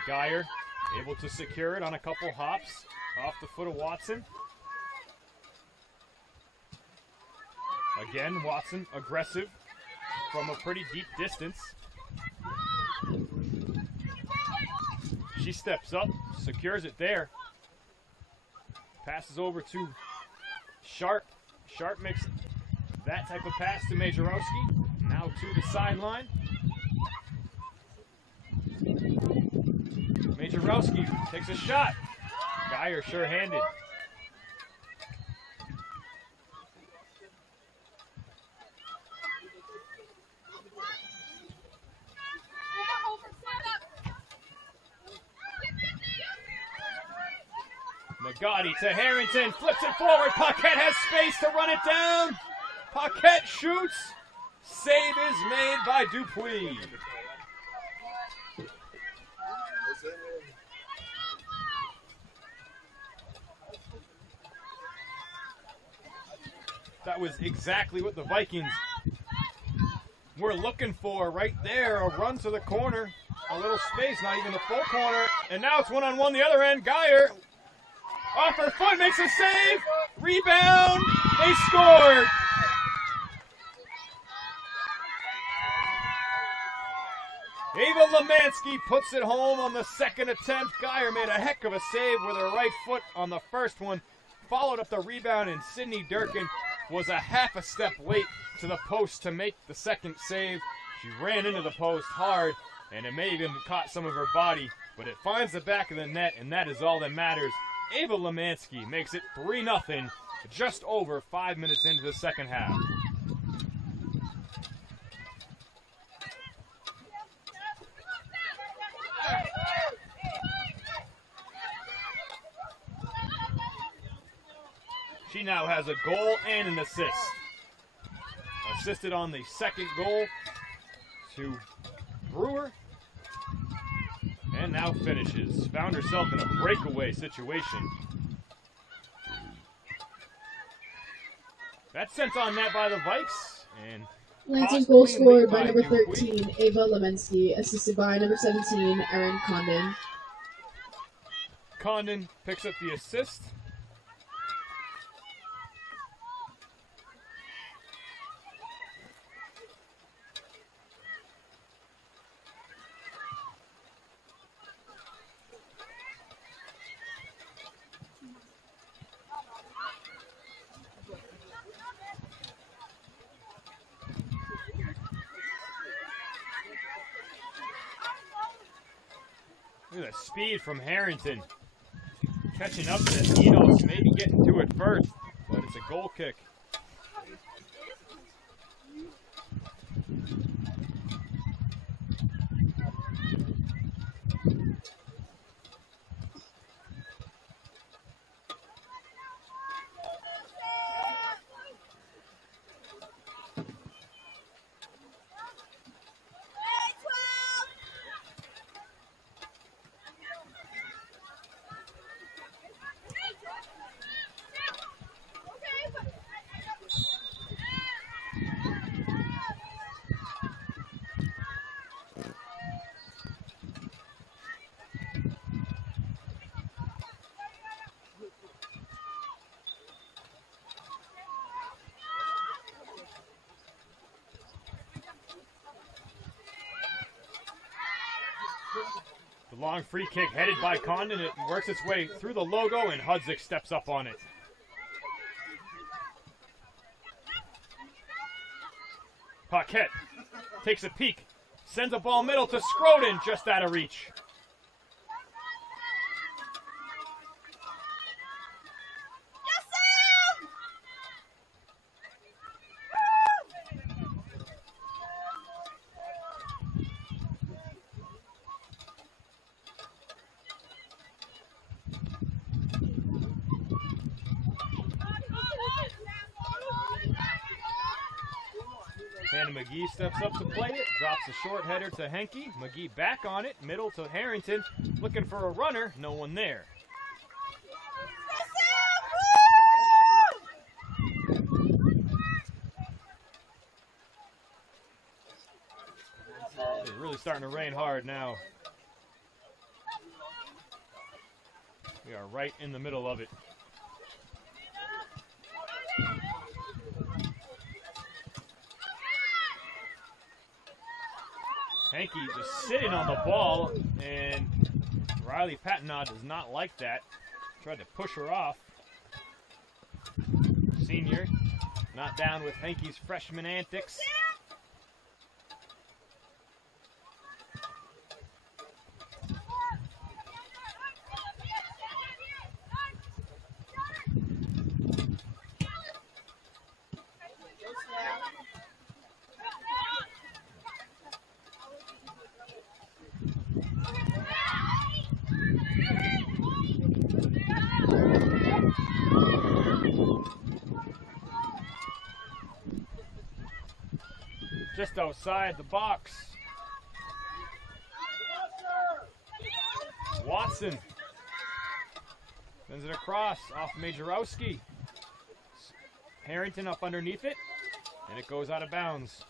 Geyer able to secure it on a couple hops off the foot of Watson. Again, Watson aggressive from a pretty deep distance. She steps up, secures it there. Passes over to Sharp. Sharp makes that type of pass to Majorowski. Now to the sideline. Majorowski takes a shot. Geyer sure-handed. Magotti to Harrington, flips it forward. Paquette has space to run it down. Paquette shoots. Save is made by Dupuis. That was exactly what the Vikings were looking for right there. A run to the corner, a little space, not even a full corner. And now it's one-on-one the other end. Geyer off her foot, makes a save. Rebound. They scored. Ava Lemansky puts it home on the second attempt. Geyer made a heck of a save with her right foot on the first one. Followed up the rebound, and Sydney Durkin was a half a step late to the post to make the second save. She ran into the post hard, and it may even caught some of her body, but it finds the back of the net, and that is all that matters. Ava Lemansky makes it 3-0, just over 5 minutes into the second half. She now has a goal and an assist. Assisted on the second goal to Brewer. And now finishes. Found herself in a breakaway situation. That's sent on net by the Vikes. And Lansing's goal clean scored lead by number Dupuy. 13, Ava Lemensky, assisted by number 17, Erin Condon. Condon picks up the assist. Look at the speed from Harrington. Catching up to Enos, maybe getting to it first, but it's a goal kick. The long free kick headed by Condon. It works its way through the logo, and Hudzik steps up on it. Paquette takes a peek, sends a ball middle to Scroden, just out of reach. Hannah McGee steps up to play it, drops a short header to Henke. McGee back on it, middle to Harrington, looking for a runner, no one there. It's really starting to rain hard now. We are right in the middle of it. Henke just sitting on the ball, and Riley Patenaude does not like that. Tried to push her off. Senior not down with Henke's freshman antics. Just outside the box. Watson sends it across off Majorowski. Harrington up underneath it, and it goes out of bounds.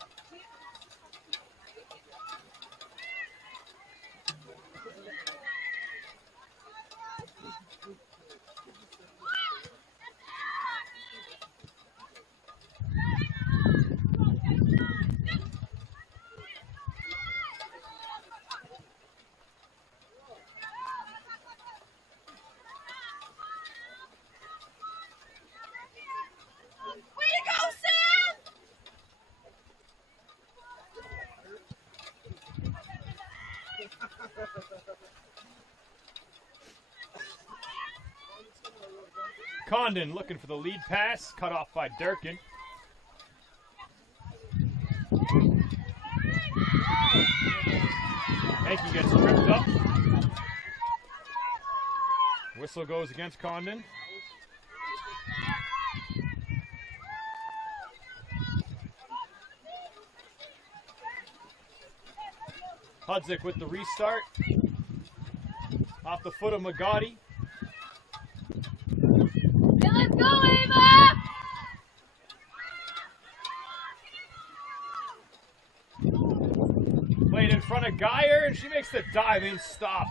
Condon looking for the lead pass, cut off by Durkin. Henke gets tripped up. Whistle goes against Condon. Hudzik with the restart. off the foot of Magotti. Hey, let's go, Ava! Played in front of Geyer, and she makes the diving stop.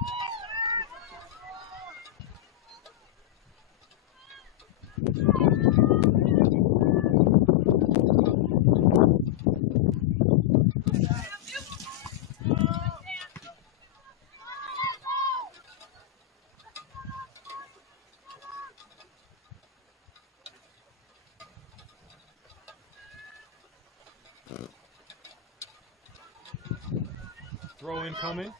Throw in coming.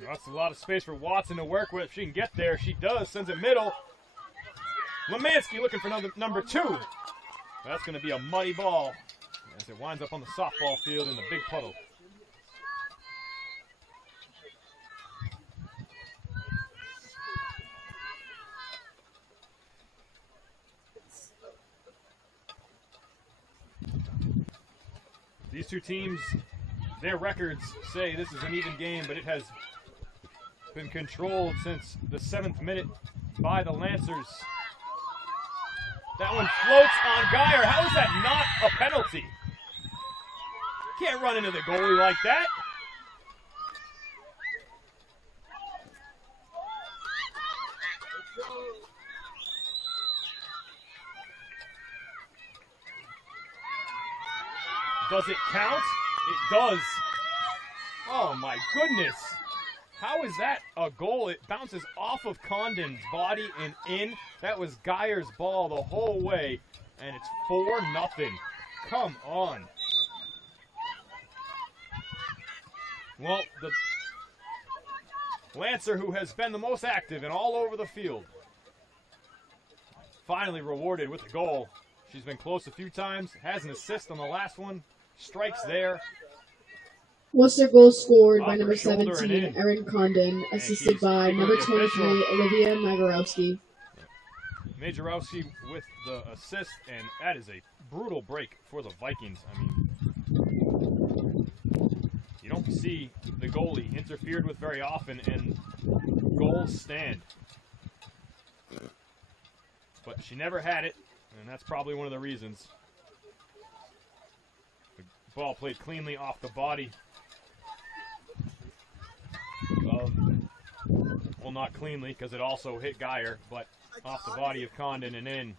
That's a lot of space for Watson to work with. If she can get there, she does. Sends it middle. Lemansky looking for number 2. That's going to be a muddy ball as it winds up on the softball field in the big puddle. These two teams, their records say this is an even game, but it has been controlled since the 7th minute by the Lancers. That one floats on Geyer. How is that not a penalty? Can't run into the goalie like that. Does it count? It does. Oh my goodness. How is that a goal? It bounces off of Condon's body and in. That was Geyer's ball the whole way, and it's 4-0. Come on. Well, the Lancer, who has been the most active and all over the field, finally rewarded with a goal. She's been close a few times, has an assist on the last one, strikes there. Worcester goal scored by Off number her shoulder and 17, in. Erin Condon, assisted she's by speaking number with the 23, official. Olivia Magorowski. Majorowski with the assist, and that is a brutal break for the Vikings. I mean, you don't see the goalie interfered with very often, and goals stand. But she never had it, and that's probably one of the reasons. The ball played cleanly off the body of, well, not cleanly because it also hit Geyer, but off the body of Condon and in.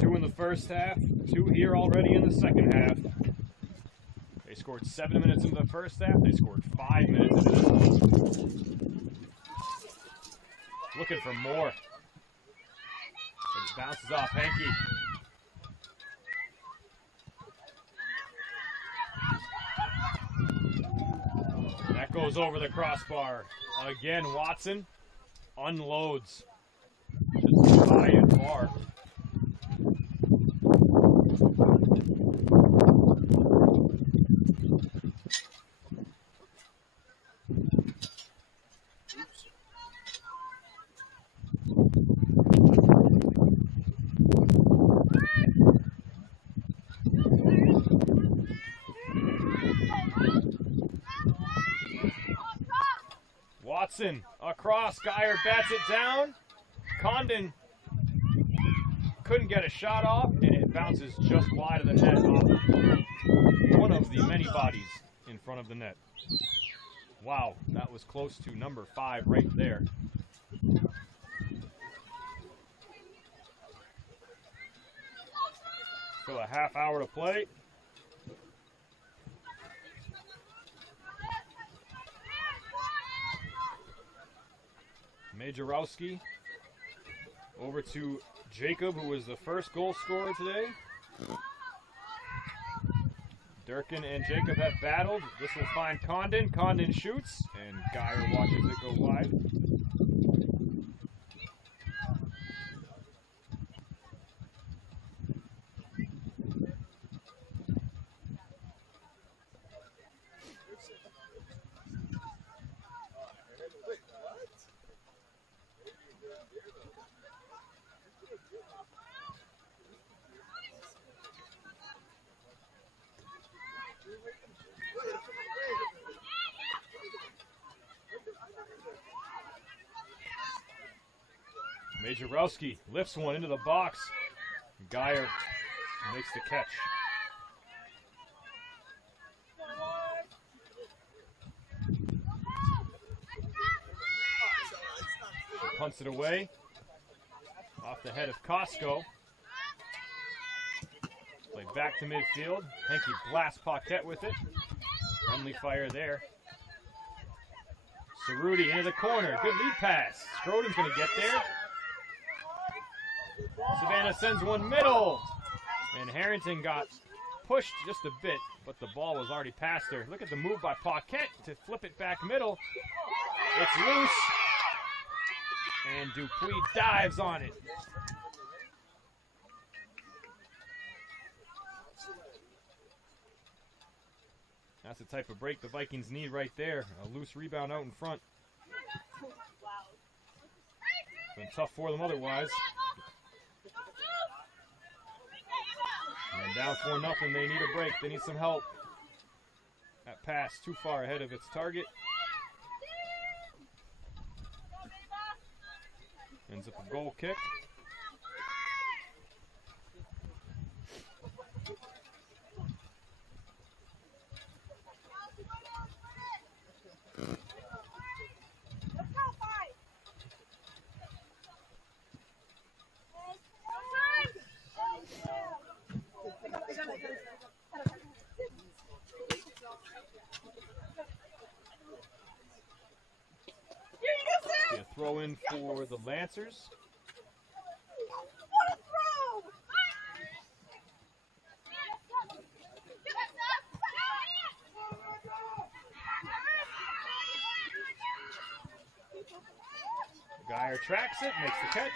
Two in the first half, 2 here already in the second half. They scored 7 minutes into the first half. They scored 5 minutes into this one. Looking for more. But it bounces off Henke. That goes over the crossbar. Again, Watson unloads. Just high and far. Watson across. Geyer bats it down. Condon couldn't get a shot off, and it bounces just wide of the net off one of the many bodies in front of the net. Wow, that was close to number 5 right there. Still a half hour to play. Majorowski over to Jacob, who was the first goal scorer today. Durkin and Jacob have battled. This will find Condon. Condon shoots, and Geyer watches it go wide. Majorowski lifts one into the box. Geyer makes the catch. Punts it away. Off the head of Costco. Play back to midfield. Henke blasts Paquette with it. Friendly fire there. Cerruti into the corner. Good lead pass. Schroden's going to get there. Savannah sends one middle. And Harrington got pushed just a bit, but the ball was already past her. Look at the move by Paquette to flip it back middle. It's loose. And Dupuis dives on it. That's the type of break the Vikings need right there. A loose rebound out in front. Been tough for them otherwise. And down 4-0, they need a break. They need some help. That pass too far ahead of its target. Ends up a goal kick. A throw in for the Lancers. What a throw! Geyer tracks it, makes the catch.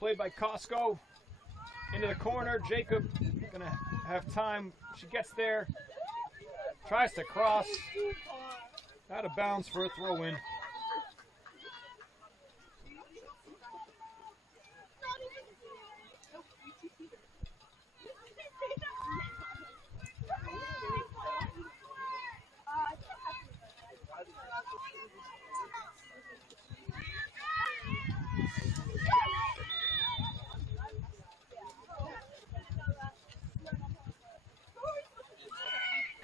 Played by Costco. Into the corner. Jacob gonna have time. She gets there. Tries to cross. Out of bounds for a throw in.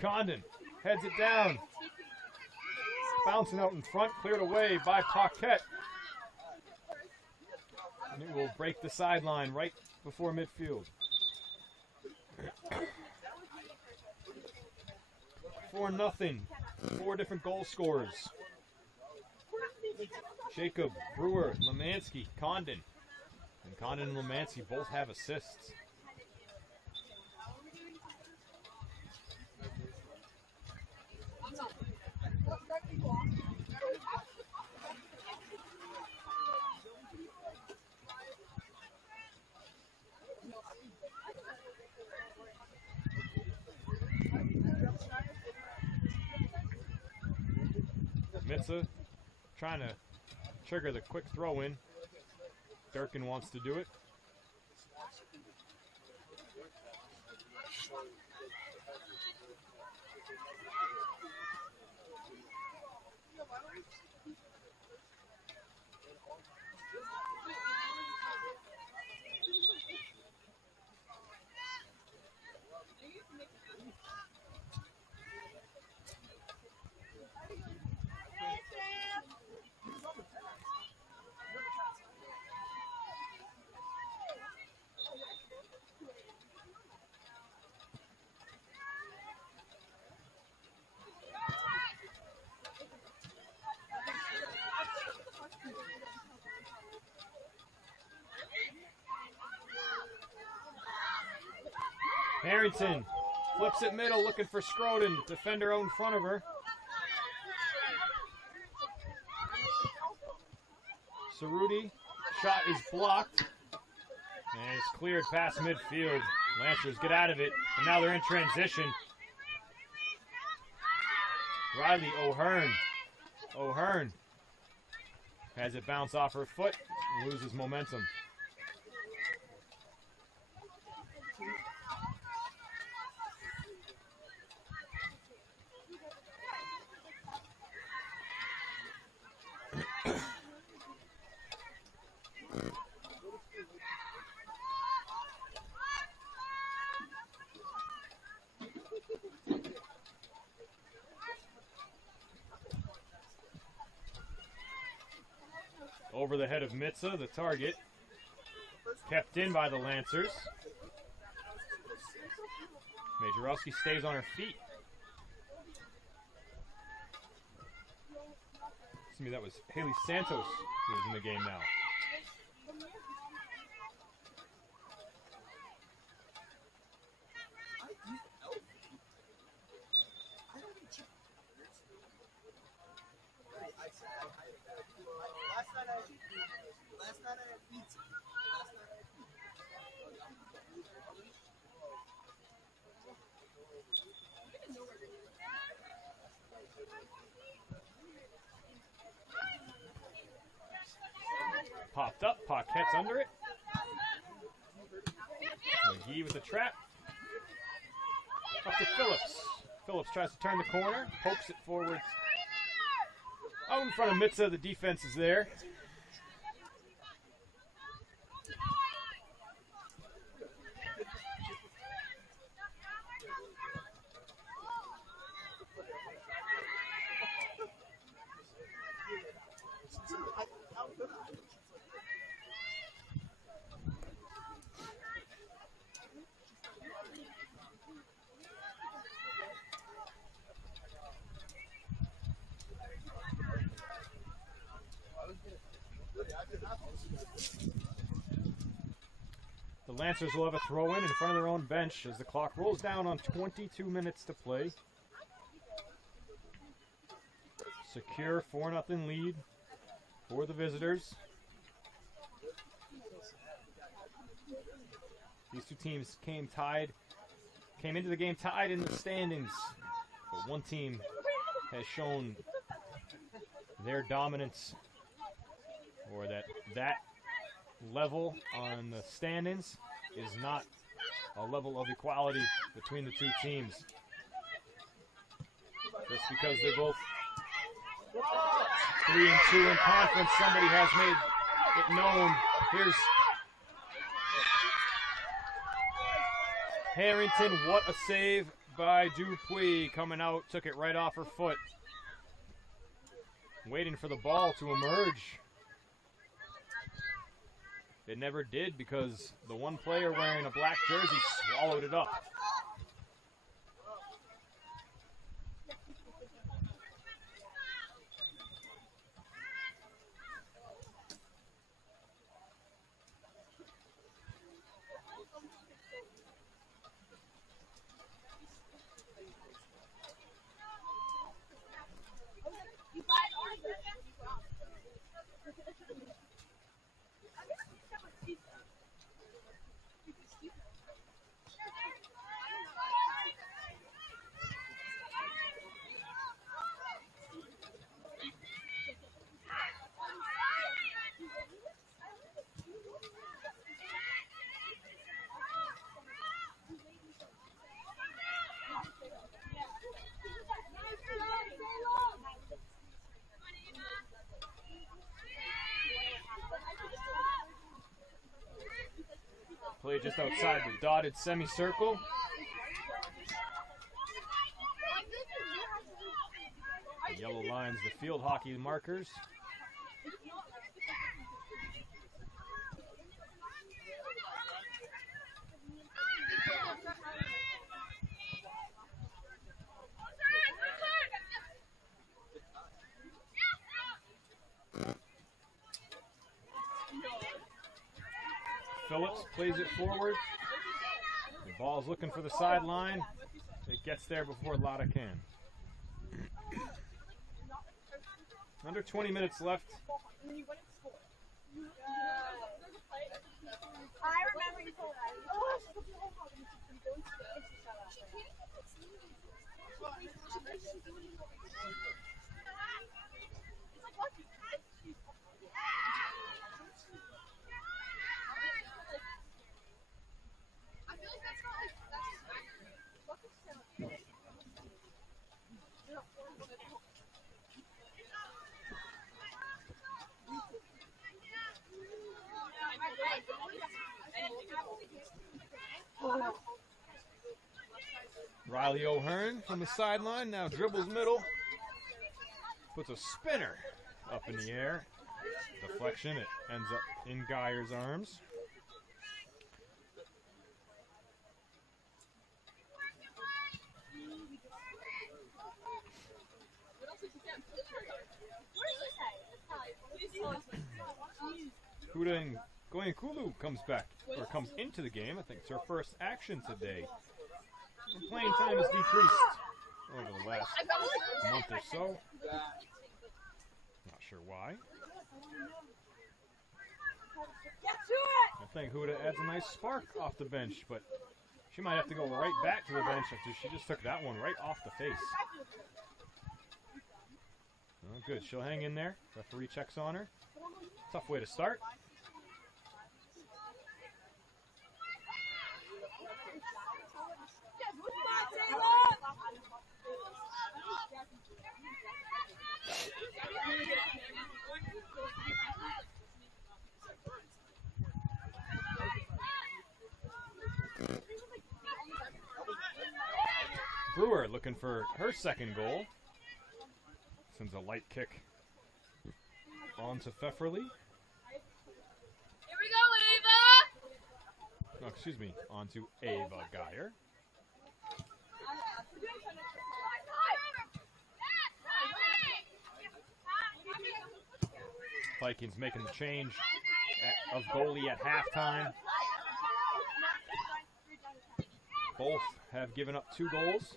Condon heads it down. Bouncing out in front, cleared away by Paquette. And it will break the sideline right before midfield. 4-0. 4 different goal scorers. Jacob, Brewer, Lemansky, Condon. And Condon and Lemansky both have assists. Mitza trying to trigger the quick throw in. Durkin wants to do it. Harrington Flips it middle, looking for Scroden. Defender out in front of her. Cerruti, shot is blocked. And it's cleared past midfield. Lancers get out of it, and now they're in transition. Riley O'Hearn. O'Hearn has it bounce off her foot, loses momentum. Over the head of Mitza, the target. Kept in by the Lancers. Majorowski stays on her feet. Excuse me, that was Haley Santos who is in the game now. Last night I had pizza. Popped up, Paquette's under it. McGee with the trap. Up to Phillips. Phillips tries to turn the corner, pokes it forward. Out in front of Mitza, the defense is there. The Lancers will have a throw-in front of their own bench as the clock rolls down on 22 minutes to play. Secure 4-0 lead for the visitors. These two teams came into the game tied in the standings, but one team has shown their dominance, or that level on the standings is not a level of equality between the two teams. Just because they're both 3-2 in conference, somebody has made it known. Here's Harrington. What a save by Dupuis. Coming out, took it right off her foot. Waiting for the ball to emerge. It never did because the one player wearing a black jersey swallowed it up. Play just outside the dotted semicircle. The yellow lines, the field hockey markers. Phillips plays it forward. The ball's looking for the sideline. it gets there before Lotta can. Under 20 minutes left. I remember you told us. Riley O'Hearn from the sideline now dribbles middle. Puts a spinner up in the air. Deflection, it ends up in Geyer's arms. Huda and Goyankulu comes back, or comes into the game. I think it's her first action today. Her playing time has decreased over the last month or so. Not sure why. I think Huda adds a nice spark off the bench, but she might have to go right back to the bench after she just took that one right off the face. Oh, good. She'll hang in there. Referee checks on her. Tough way to start. Brewer looking for her second goal. Sends a light kick on to Pfefferly. Here we go, Ava! Oh, excuse me, on to Ava Geyer. Vikings making the change of goalie at halftime. Both have given up 2 goals.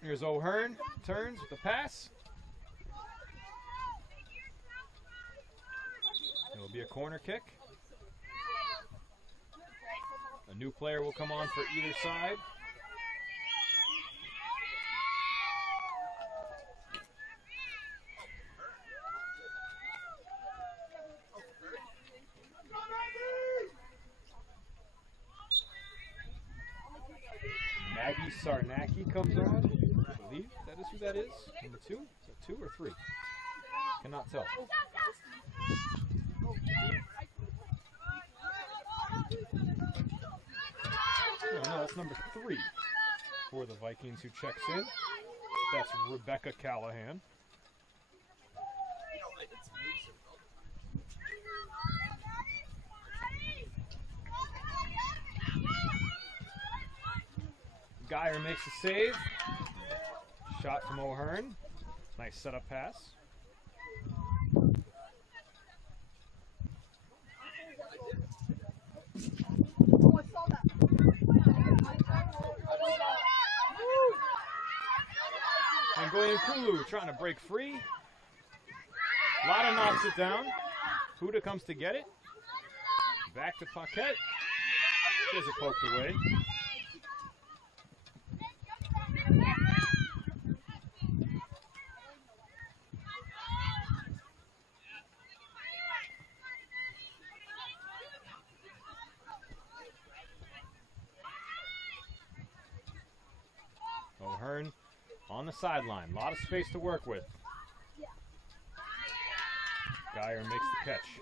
Here's O'Hearn, turns with the pass. It'll be a corner kick. A new player will come on for either side. Maggie Sarnacki comes on. I believe that is who that is. Number 2? Is that 2 or 3? Cannot tell. No, that's number 3 for the Vikings who checks in. That's Rebecca Callahan. Geyer makes a save. Shot from O'Hearn. Nice setup pass. And Goyankulu trying to break free. Lotta knocks it down. Huda comes to get it. Back to Paquette. Gets it poked away. O'Hearn on the sideline. A lot of space to work with. Geyer makes the catch.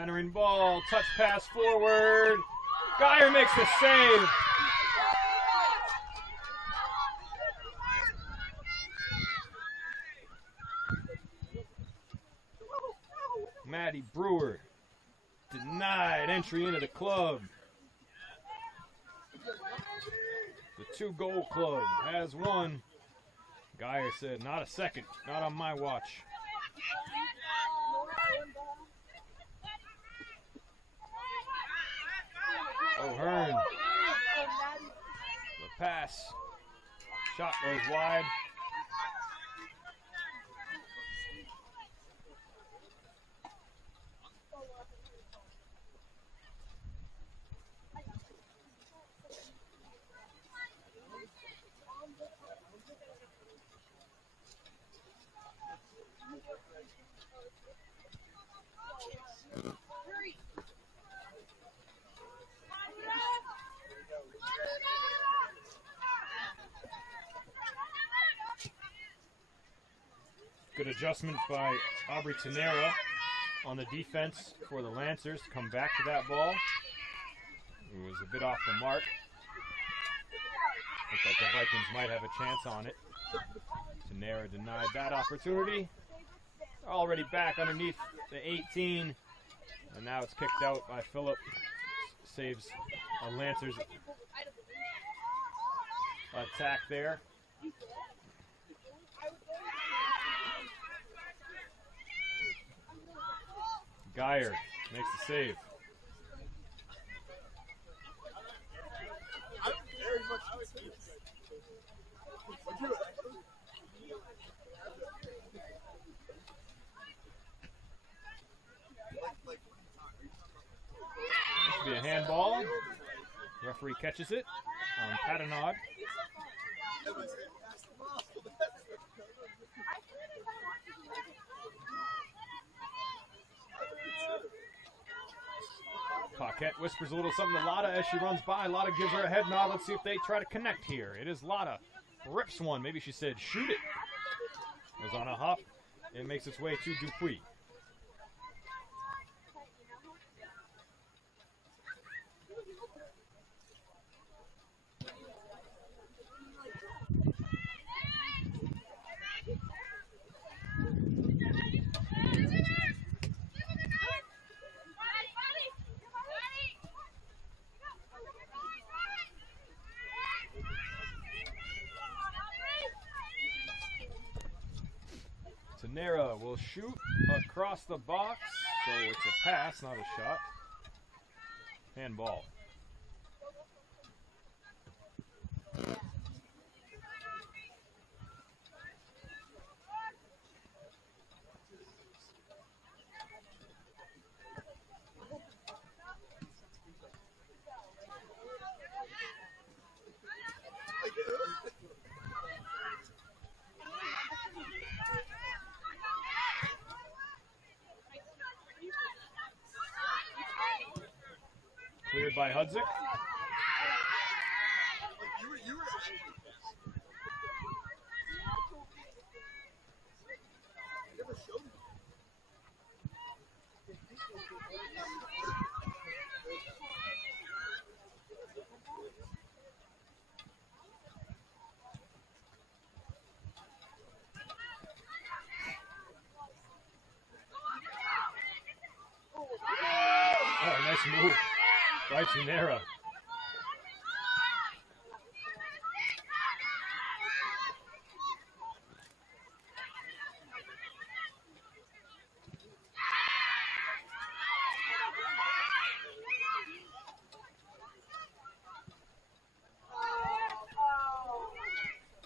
Centering ball, touch pass forward. Geyer makes the save. Maddie Brewer denied entry into the club. The 2-goal club has one. Geyer said, not a second, not on my watch. O'Hearn. The pass. Shot goes wide. Good adjustment by Aubrey Tenera on the defense for the Lancers to come back to that ball. It was a bit off the mark. Looked like the Vikings might have a chance on it. Tenera denied that opportunity. Already back underneath the 18. And now it's kicked out by Phillip. Saves a Lancers attack there. Geyer makes the save. This will be a handball. Referee catches it on Patanod. Paquette whispers a little something to Lotta as she runs by. Lotta gives her a head nod. Let's see if they try to connect here. It is Lotta. Rips one. Maybe she said shoot it. Goes on a hop. It makes its way to Dupuis. Tenera will shoot across the box, so it's a pass, not a shot. Handball. Cleared by Hudzik. Oh, nice move by Tenera.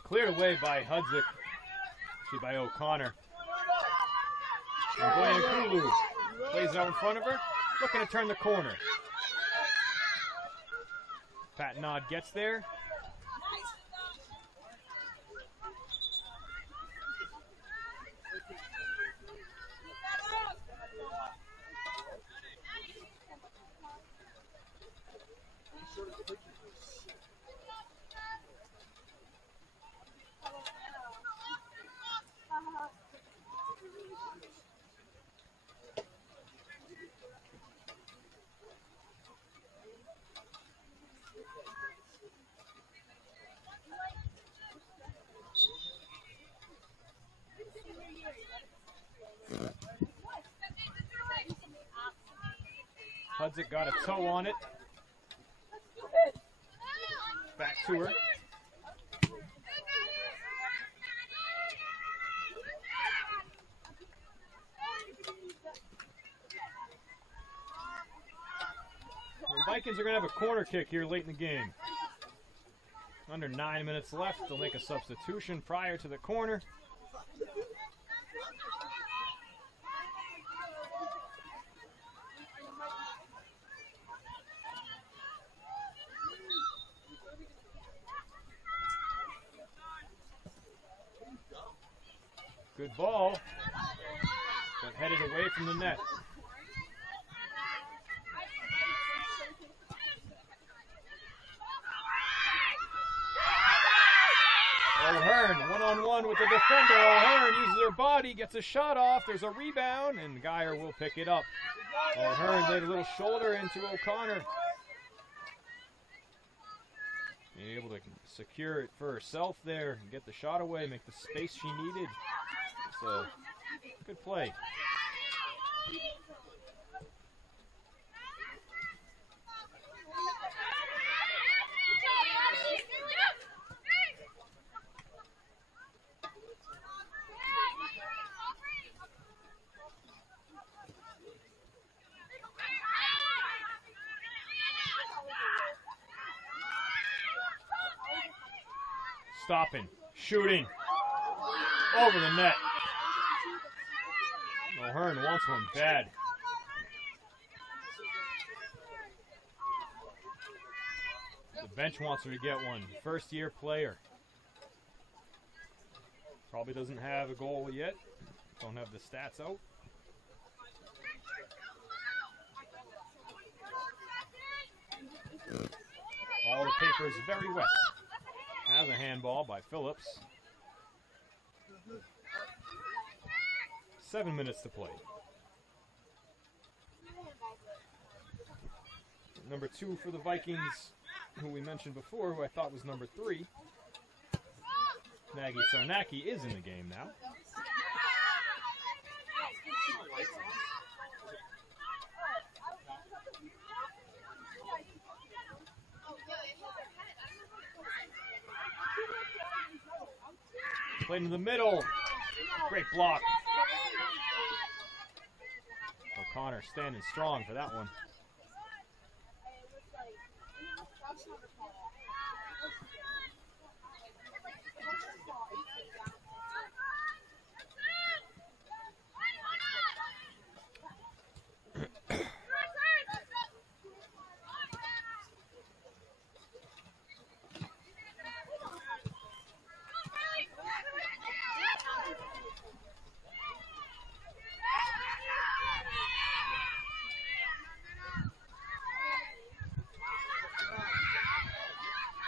Cleared away by Hudzik. Actually by O'Connor. And Boyankulu plays it out in front of her. Looking to turn the corner. Pat Nod gets there. Hudzik got a toe on it. Back to her. The Vikings are going to have a corner kick here late in the game. Under 9 minutes left. They'll make a substitution prior to the corner. Good ball, but headed away from the net. O'Hearn, one-on-one with the defender. O'Hearn uses her body, gets a shot off. There's a rebound, and Geyer will pick it up. O'Hearn laid a little shoulder into O'Connor. Being able to secure it for herself there and get the shot away, make the space she needed. So, good play. Stopping, shooting, over the net. O'Hearn wants one bad. The bench wants her to get one. First-year player. Probably doesn't have a goal yet. Don't have the stats out. All the papers very wet. Has a handball by Phillips. 7 minutes to play. Number 2 for the Vikings, who we mentioned before, who I thought was number 3. Maggie Sarnacki is in the game now. Played in the middle. Great block. O'Connor standing strong for that one.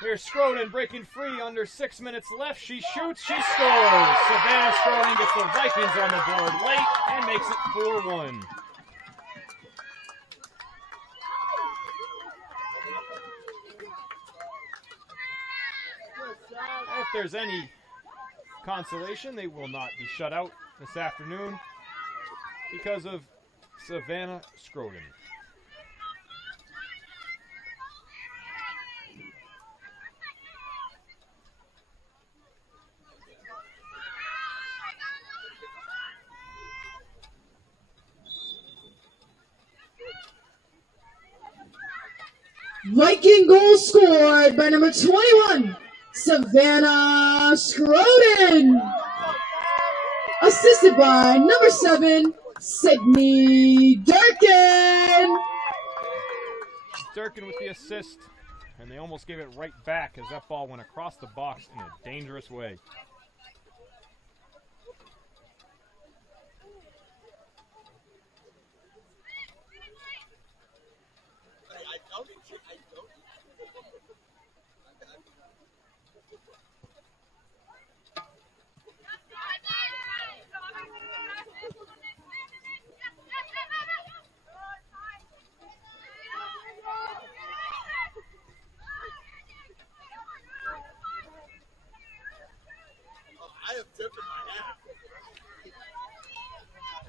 Here's Scroden breaking free under 6 minutes left. She shoots, she scores. Savannah Scroden gets the Vikings on the board late and makes it 4-1. If there's any consolation, they will not be shut out this afternoon because of Savannah Scroden. Viking goal scored by number 21, Savannah Scroden. Assisted by number 7, Sydney Durkin. Durkin with the assist, and they almost gave it right back as that ball went across the box in a dangerous way.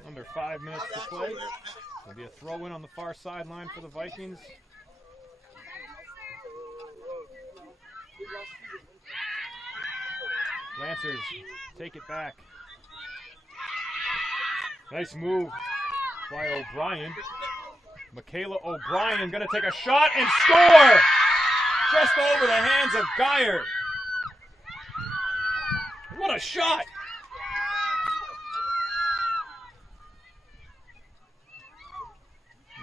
Under 5 minutes to play. There'll be a throw-in on the far sideline for the Vikings. Lancers take it back. Nice move by O'Brien. Michaela O'Brien going to take a shot and score! Just over the hands of Geyer. What a shot!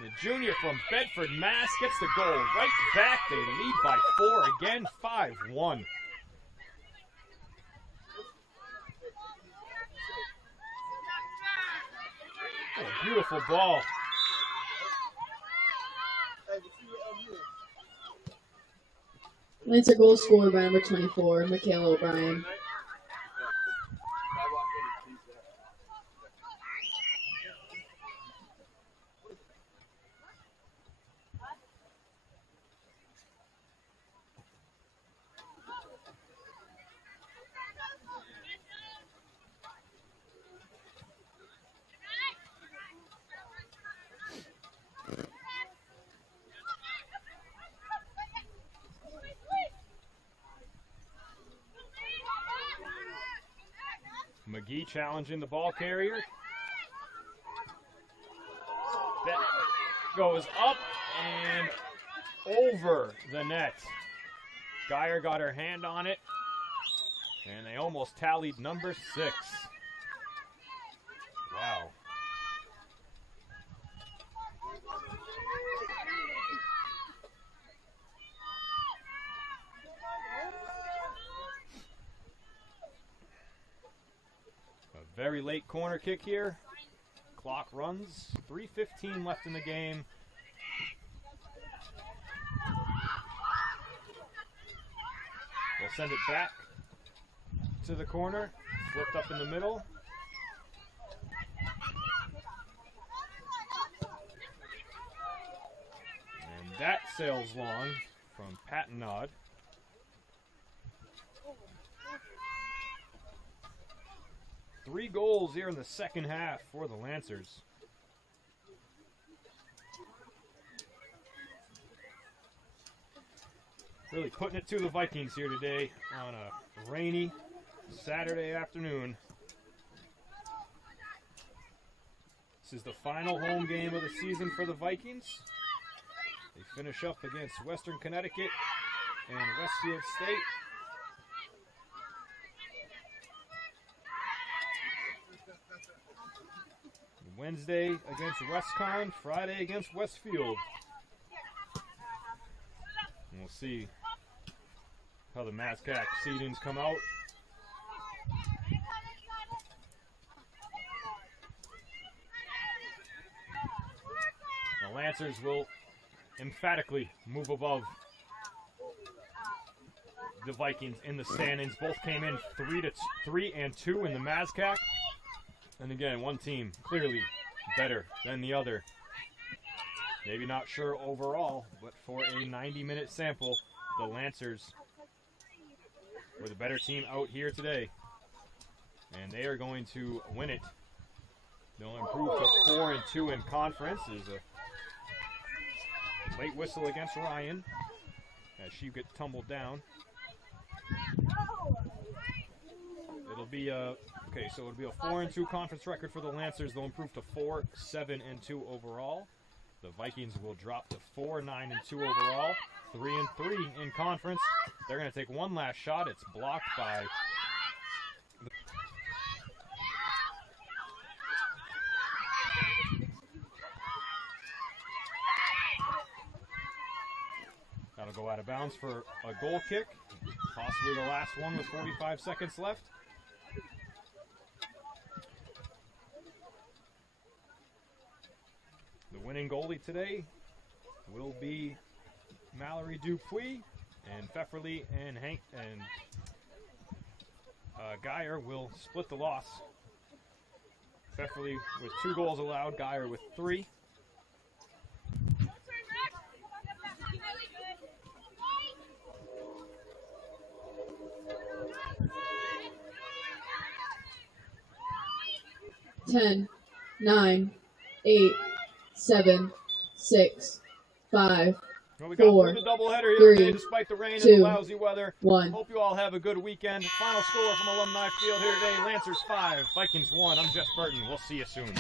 The junior from Bedford, Mass. gets the goal right back. They lead by 4 again, 5-1. What a beautiful ball. Lancer goal scored by number 24, Michaela O'Brien. McGee challenging the ball carrier. That goes up and over the net. Geyer got her hand on it, and they almost tallied number 6. Wow. Very late corner kick here. Clock runs. 3:15 left in the game. They'll send it back to the corner. Flipped up in the middle. And that sails long from Patenod. Three goals here in the second half for the Lancers. Really putting it to the Vikings here today on a rainy Saturday afternoon. This is the final home game of the season for the Vikings. They finish up against Western Connecticut and Westfield State. Wednesday against Westcon, Friday against Westfield. And we'll see how the MASCAC seedings come out. The Lancers will emphatically move above the Vikings in the standings. Both came in 3-2 in the MASCAC. And again, one team clearly better than the other. Maybe not sure overall, but for a 90-minute sample, the Lancers were the better team out here today. And they are going to win it. They'll improve to 4-2 in conference. There's a late whistle against Ryan as she gets tumbled down. It'll be a Okay, so it'll be a 4-2 conference record for the Lancers. They'll improve to 4-7-2 overall. The Vikings will drop to 4-9-2 overall, 3-3 in conference. They're going to take one last shot. It's blocked by that'll go out of bounds for a goal kick, possibly the last one with 45 seconds left. The winning goalie today will be Mallory Dupuis, and Pfefferly and Hank and Geyer will split the loss. Pfefferly with 2 goals allowed, Geyer with 3. Ten, 9, 8, 7, 6, 5, Well, we got 4, through the doubleheader here 3, today despite the rain and 2, the lousy weather. 1. Hope you all have a good weekend. Final score from Alumni Field here today, Lancers 5, Vikings 1. I'm Jeff Burton. We'll see you soon.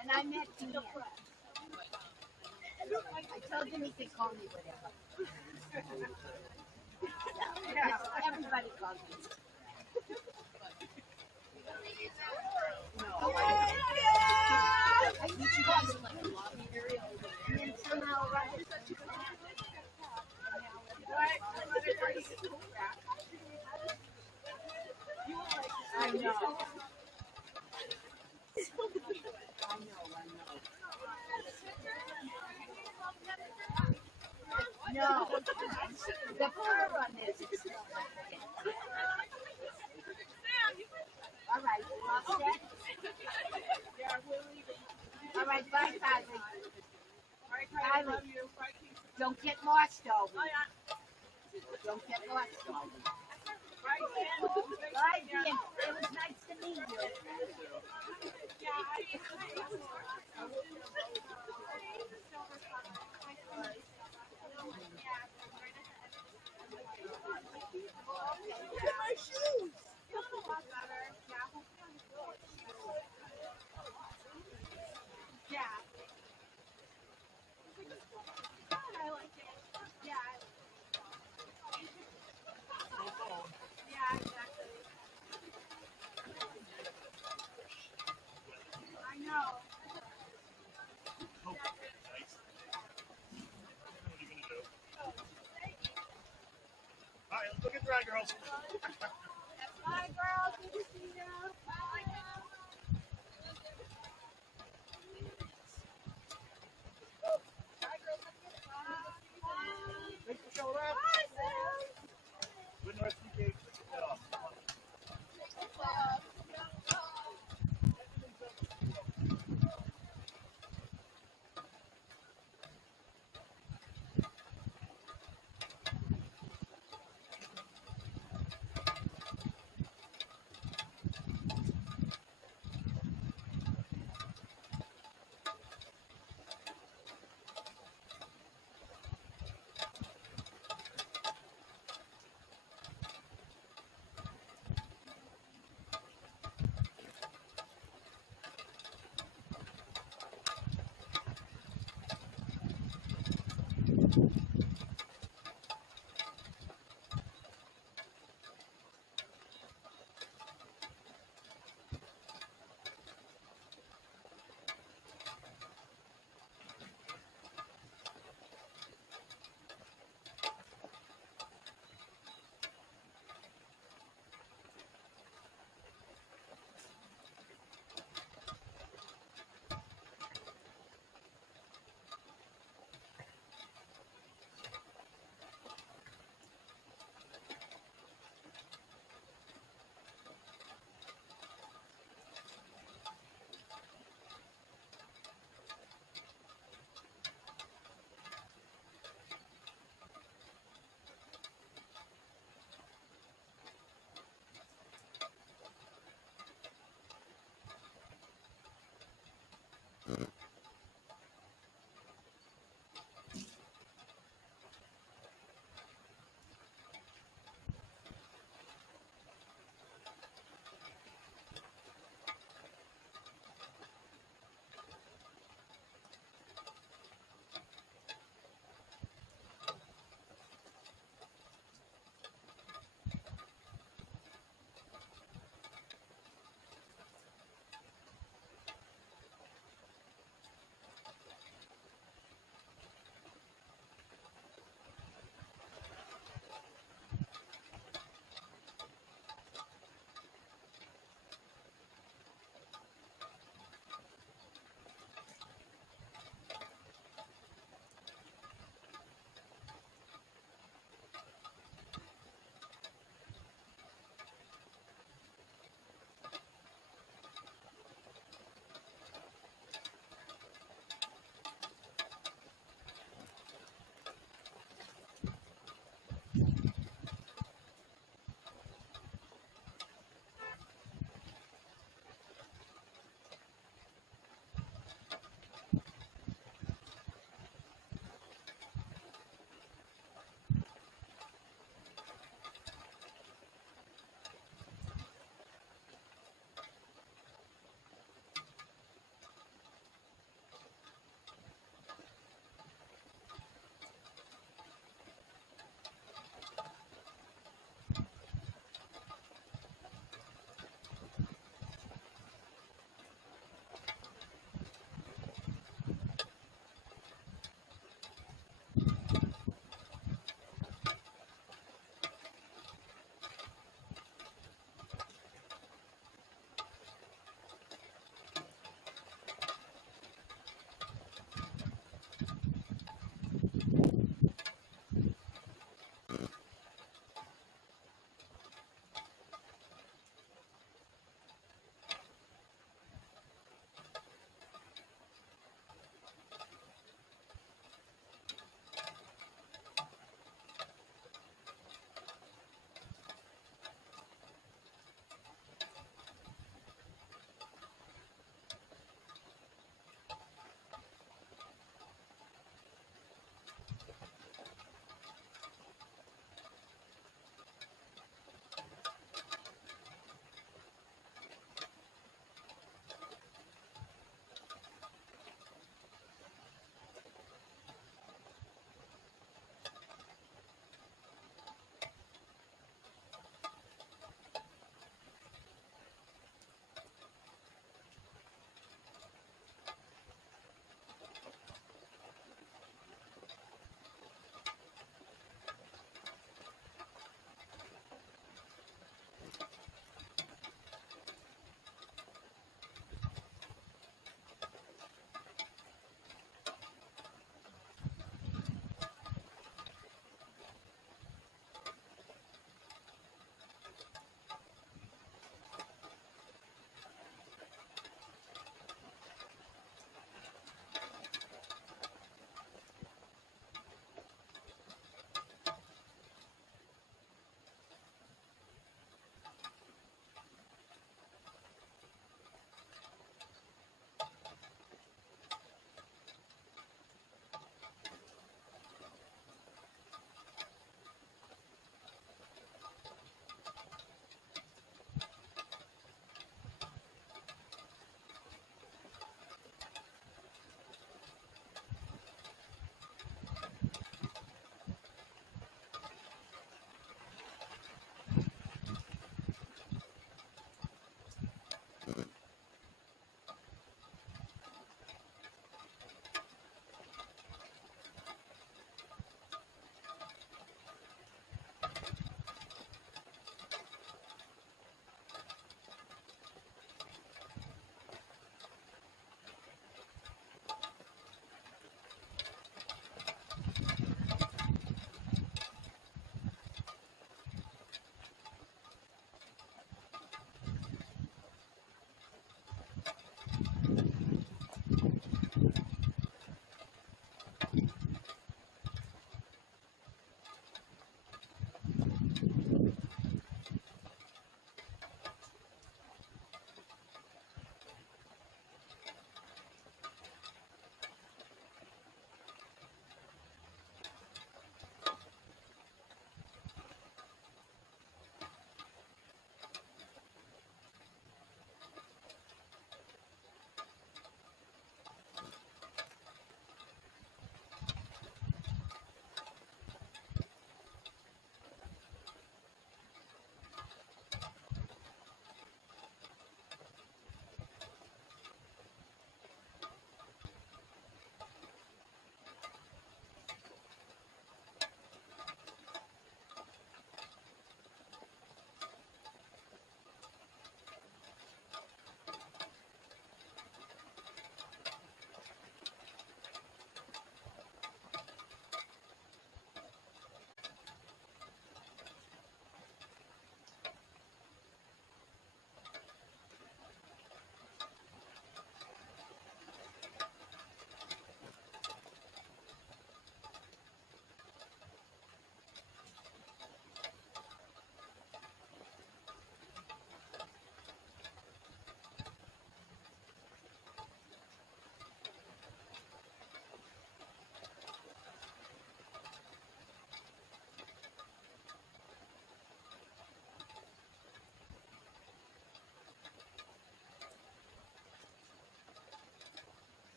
And I met Ian. I told him he could call me whatever. Everybody calls me. No. I think she was like a lobby area. And then somehow around I know. No, the fur on this is not like it. All right, all set? All right, bye, Kylie. Kylie, don't get lost, though. Don't get lost, though. Bye, Ian. It was nice to meet you. Bye, girls. Bye, girls. Good to see you. Bye. Thanks for showing up. Good North Sea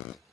Ava.